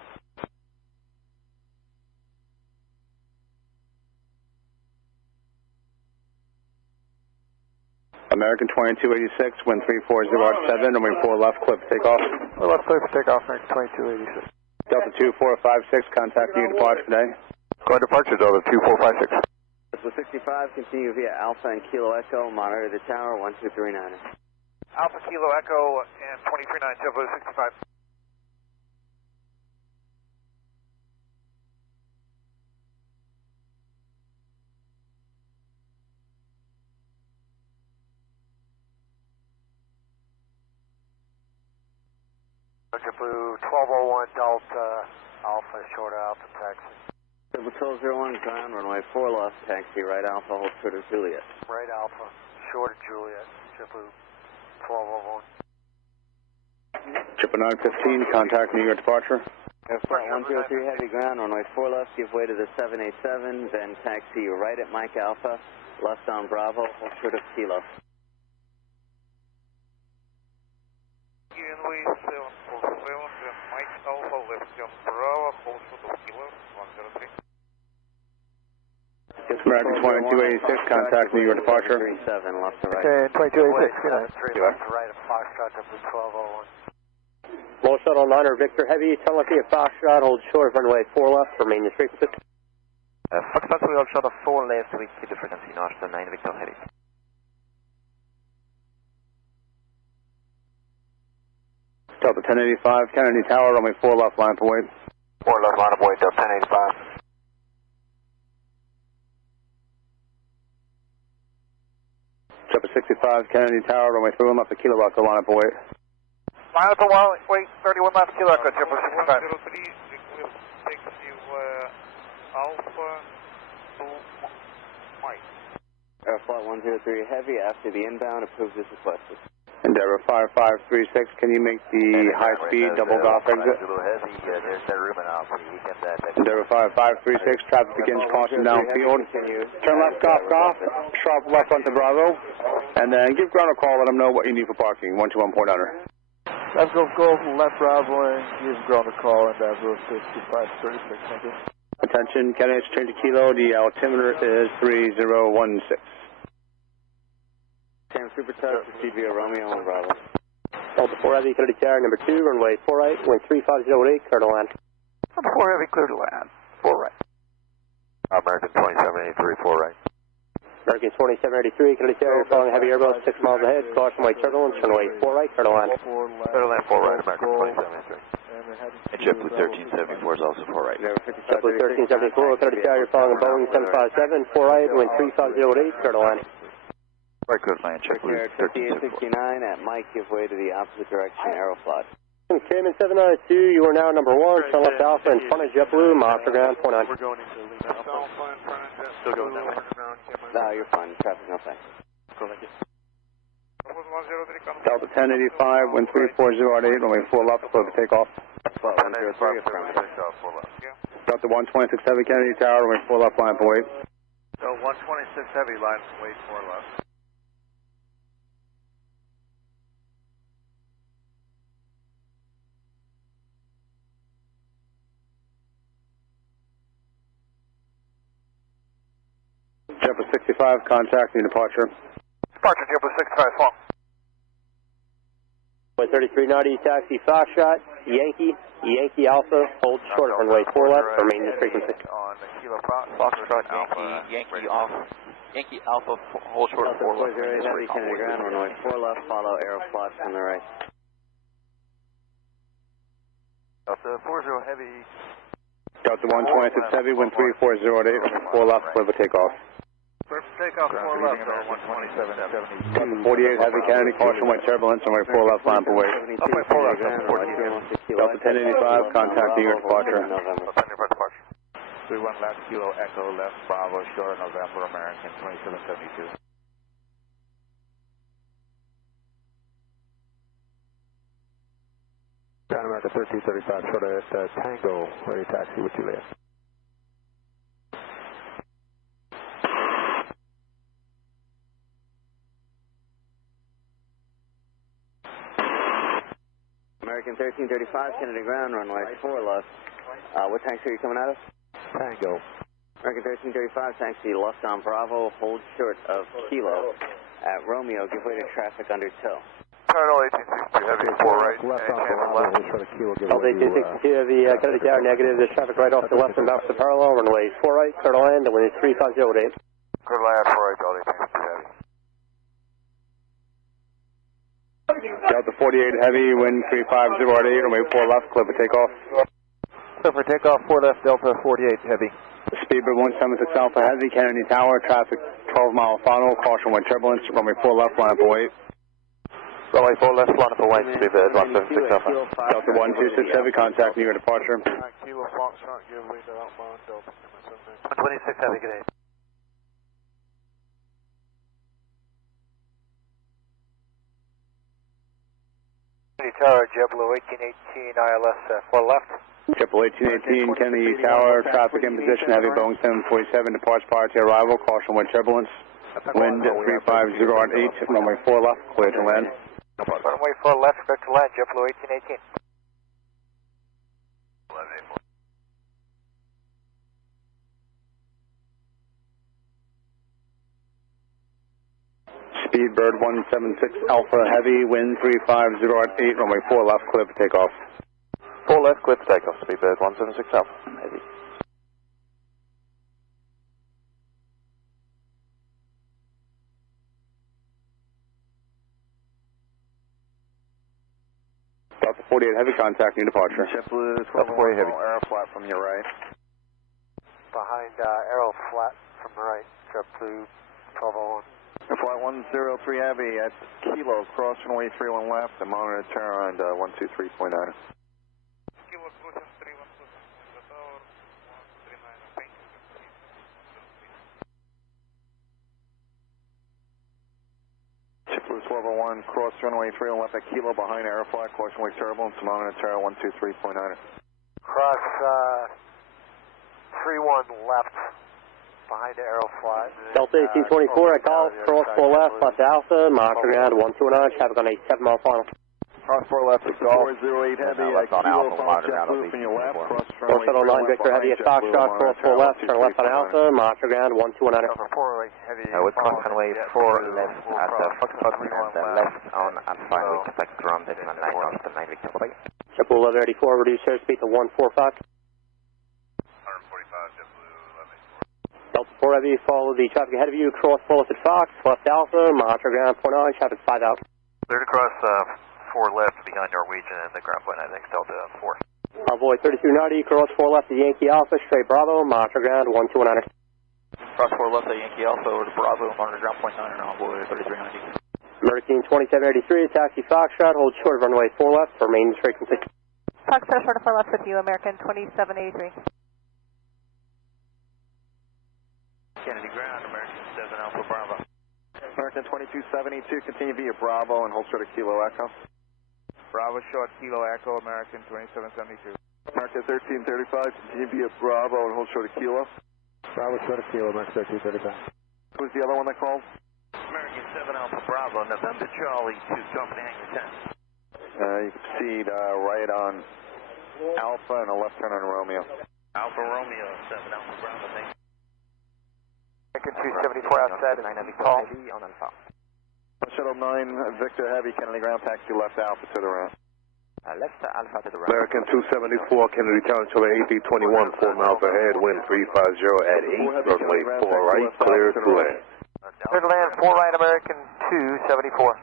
American 2286, wind 340 at 7, runway 4 left, clear for takeoff. Left clear for takeoff, American 2286. Delta 2456, contact new departure today. Going departure, Delta 2456. JetBlue 65, continue via Alpha and Kilo Echo, monitor the tower, 1239. Alpha Kilo Echo and 239, JetBlue 65. JetBlue 1201 Delta Alpha, short Alpha, taxi. JetBlue 1201, ground, runway 4 left, taxi, right Alpha, hold short of Juliet. Right Alpha, short of Juliet, JetBlue 1201. JetBlue 915, contact New York departure. Flight 103 heavy ground, runway 4 left, give way to the 787, then taxi right at Mike Alpha, left on Bravo, hold short of Kilo. Runway 747, then Mike Alpha, left on Bravo, hold short of Kilo, 103. American 2286, contact New York departure. 37, left to right. Okay, 2286, good night. 3 left to right of Foxtrot, JetBlue 1201. Low shuttle 9er Victor Heavy, turn left via Foxtrot, hold short, runway 4 left, remain your frequency. Foxtrot, we hold short of 4 left, we keep the frequency, notch the 9 Victor Heavy. Delta 1085, Kennedy Tower, runway 4 left, line for weight. 4 left line of weight, Delta 1085. JetBlue 65, Kennedy Tower, runway 3 left at Kilo Echo, line for weight. Line up for wait, 31 left, Kilo Echo, JetBlue 65. 103, we will take you Alpha to Mike. Flight 103 heavy, after the inbound, approved as requested. Endeavor 5536, can you make the high-speed double golf exit? There's no room in Alpha, you get that. Endeavor 5536, traffic begins caution downfield. Turn left, golf, sharp left onto Bravo, and then give ground a call, let them know what you need for parking, 121 Port Hunter. Left Golf, left Bravo, and give ground a call, Endeavor 5536, thank you. Attention, Kennedy change to Kilo, the altimeter is 3016. Sam Supercharged to CBO Romeo and Bravo. Delta 4 Heavy, clear to tower, number 2, runway 4 right, wind 3508, clear to land. Number 4 Heavy, clear to land, 4 right. American 2783, 4 right. American 2783, clear to tower, following heavy airboat, 6 miles ahead, caution white turbulence, runway 4 right, clear to land. Clear to land, 4 right, American 2783. And JetBlue 1374 is also 4 right. JetBlue 1374, clear to tower, following a Boeing 757, 4 right, wind 3508, clear to land. Right, good land, JetBlue 5869 at Mike, give way to the opposite direction, Aeroflot. Cayman 792, you are now number 1, turn left Alpha in front of JetBlue, mile per ground, 49. We're going into Lima Alpha. Still going that way. No, you're fine, traffic, no thanks. Go like it. Delta 1085, wind 340 at 8, runway 4 left, clear for takeoff. Flight 103, affirmative. Delta 126 Heavy, Kennedy Tower, runway 4 left, line for weight. So 126 heavy, line weight 4 left. JetBlue 65, contact new departure. Departure, JetBlue 65, long. 3390, taxi Foxtrot, Yankee Alpha, hold short runway 4 left, remain your frequency. On Kilo Foxtrot, Yankee Alpha, hold short of 4 left. Heavy, Kennedy ground, runway 4 left, follow Aeroflot on the right. Delta 40 heavy. Delta 126 Heavy, wind 340 at 8, runway 4 left, clear for takeoff. First takeoff 4 left, 127. Delta 48 Heavy, Kennedy, caution white turbulence, runway 4 left, line for weight. Runway 4 left, Delta 1085, contact New York departure. 31 left, Kilo Echo, left, Bravo, short November, American 2772. 1335 short at Tango, ready taxi with Juliet. American 1335, Kennedy ground, runway 4 left. What taxi are you coming out of? Tango. American 1335, taxi left on Bravo, hold short of Kilo. At Romeo, give way to traffic under tow. Total 1862 heavy, 4 right, left on channel Bravo, left. hold short of Kilo, give Delta 1862 heavy, Kennedy Tower negative, there's traffic right off the left and bounce to parallel, runway 4 right, clear to land, and wind is 350 at 8. Clear to land, 4 right, Delta 1862 heavy. Delta 48 heavy, wind 350 at 8, runway 4 left, clear for takeoff. Clear for takeoff, 4 left, Delta 48 heavy. Speedbird 176 Alpha heavy, Kennedy Tower, traffic 12-mile final, caution wind turbulence, runway 4 left, line up for weight. Runway 4 left, line up for weight, Speedbird 176 Alpha. Delta 126 heavy, contact New York departure. Kilo Foxtrot, give way to outbound Delta 126 heavy, good day. Tower, JetBlue 1818, ILS 4 left. Triple 1818, Kennedy Tower, traffic in position, heavy Boeing 747, departs prior to arrival, caution wind turbulence, wind 350 at 8, runway 4 left, clear to land. Runway 4 left, clear to land, JetBlue 1818. Speedbird 176 Alpha heavy, wind 350 at 8, runway 4 left, clear for takeoff. 4 left, clear for takeoff, Speedbird 176 Alpha, heavy. Delta 48 heavy, contact new departure. JetBlue 12 heavy. Aero flat from your right. Behind Aero flat from the right, JetBlue 1201. Flight 103 heavy at Kilo, cross runway 31 left, and monitor turn on 123.9. Kilo crossing 31 the tower, 139, thank you. JetBlue 1201, cross runway 31 left at Kilo, behind Aeroflat, caution wave turbulence, monitor turn 123.9. Cross 31 left. Behind Aeroflat. Delta 1824 at golf, cross 4 left, left Alpha, monitor ground 129, traffic on a 7-mile final. Cross 4 left at golf. 408 heavy at Kilo, follow JetBlue from your left, cross runway 4709 Victor heavy at Foxtrot, cross 4 left, turn left on Alpha, monitor ground 129. With cross runway 4 left at Foxtrot and left on Alpha, we expect grounded on 9 knots to 9 Victor. JetBlue 1184, reduce airspeed to 145. 145, JetBlue 1184. Delta 4 heavy, follow the traffic ahead of you, cross 4 left at Fox, left Alpha, monitor ground 49, traffic 5 out. Clear to cross 4 left behind Norwegian and the ground point, I think, Delta 4. Envoy 3290, cross 4 left at Yankee Alpha, straight Bravo, monitor ground 129. Cross 4 left at Yankee Alpha over to Bravo, monitor ground point 9 and Envoy 3390. American 2783, taxi Foxtrot, hold short runway 4 left for maintenance frequency. Foxtrot short of 4 left with you, American 2783. Kennedy ground, American 7 Alpha Bravo. American 2272, continue via Bravo and hold short of Kilo Echo. Bravo short, Kilo Echo, American 2772. American 1335, continue via Bravo and hold short of Kilo. Bravo short of Kilo, American 1335. Who's the other one that called? American 7 Alpha Bravo, November Charlie to Company Hangar 10. You can proceed right on Alpha and a left turn on Romeo. Alpha Romeo, 7 Alpha Bravo, thank you. American 274 outside and heavy call. On Alpha. Shuttle 9, Victor Heavy, Kennedy ground, taxi left Alpha to the right. Left Alpha to the right. American 274, Kennedy Tower, Tower 8321, 4 miles ahead, wind 350 at 8, runway 4 right, clear to land. Clear to land, 4 right, American 274.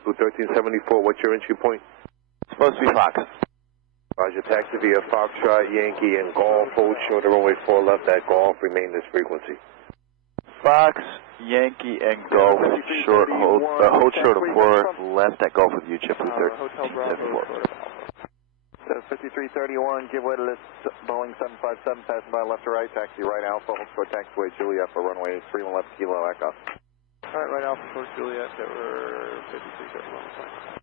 Blue 1374, what's your entry point? Supposed to be Fox. Roger, taxi via Foxtrot, Yankee, and Golf, hold short of runway 4 left at Golf, remain this frequency. Fox, Yankee, and Golf, hold short of 4 left at Golf with you, chip 1374. So 5331, give way to this Boeing 757, passing by left to right, taxi right Alpha, hold short taxiway Juliet for runway 31 left, Kilo Echo. Alright, right Alpha for Juliet, that we're 5331.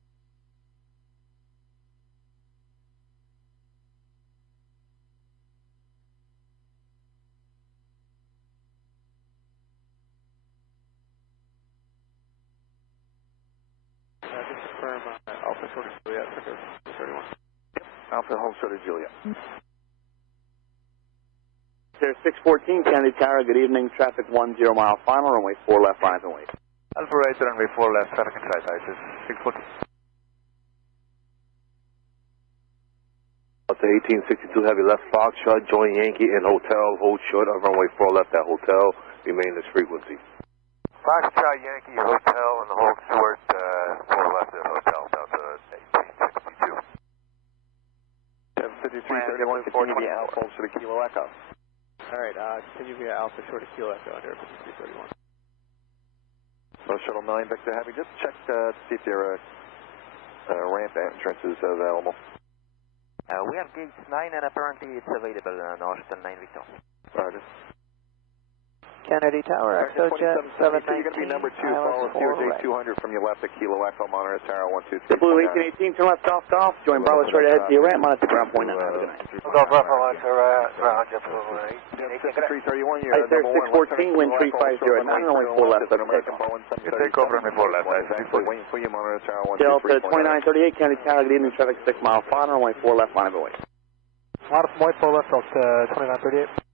Just confirm Alpha short of Juliet for 31. Alpha, hold short of Juliet. There's 614, Kennedy Tower, good evening, traffic 10 mile final, runway 4 left, 5 and wait. Alpha right, runway 4 left, traffic inside, Isis, 614. Delta 1862 Heavy left Foxtrot, join Yankee and Hotel, hold short of runway 4 left at Hotel, remain this frequency. Foxtrot Yankee Hotel and hold short 4 left at Hotel, Delta 1862. 5331, continue via Alpha, hold short of Kilo Echo. Alright, continue via Alpha short of Kilo Echo under 5331. So Shuttle 9, Victor Heavy, just check to see if your ramp entrance is available. We have gauge 9 and apparently it's available, Northern 9 Victor. Roger. Kennedy Tower, ExoJet 719. You're going to be number 2, follow CRJ 200 from your left at Kilo Echo, monitor Tower 123. Blue 1818, turn left off, join Bravo straight ahead to your ramp, monitor ground point 9, have a good night. Golf Bravo to Roger, 5331, you're Ice there 614, wind 350 at 9, runway 4 left, let's take off. You take over runway 4 left, waiting for you, monitor Tower 123. Delta 2938, Kennedy Tower, good evening, traffic 6 mile final, runway 4 left, 5 and wait. Lot of white 4 left, 2938.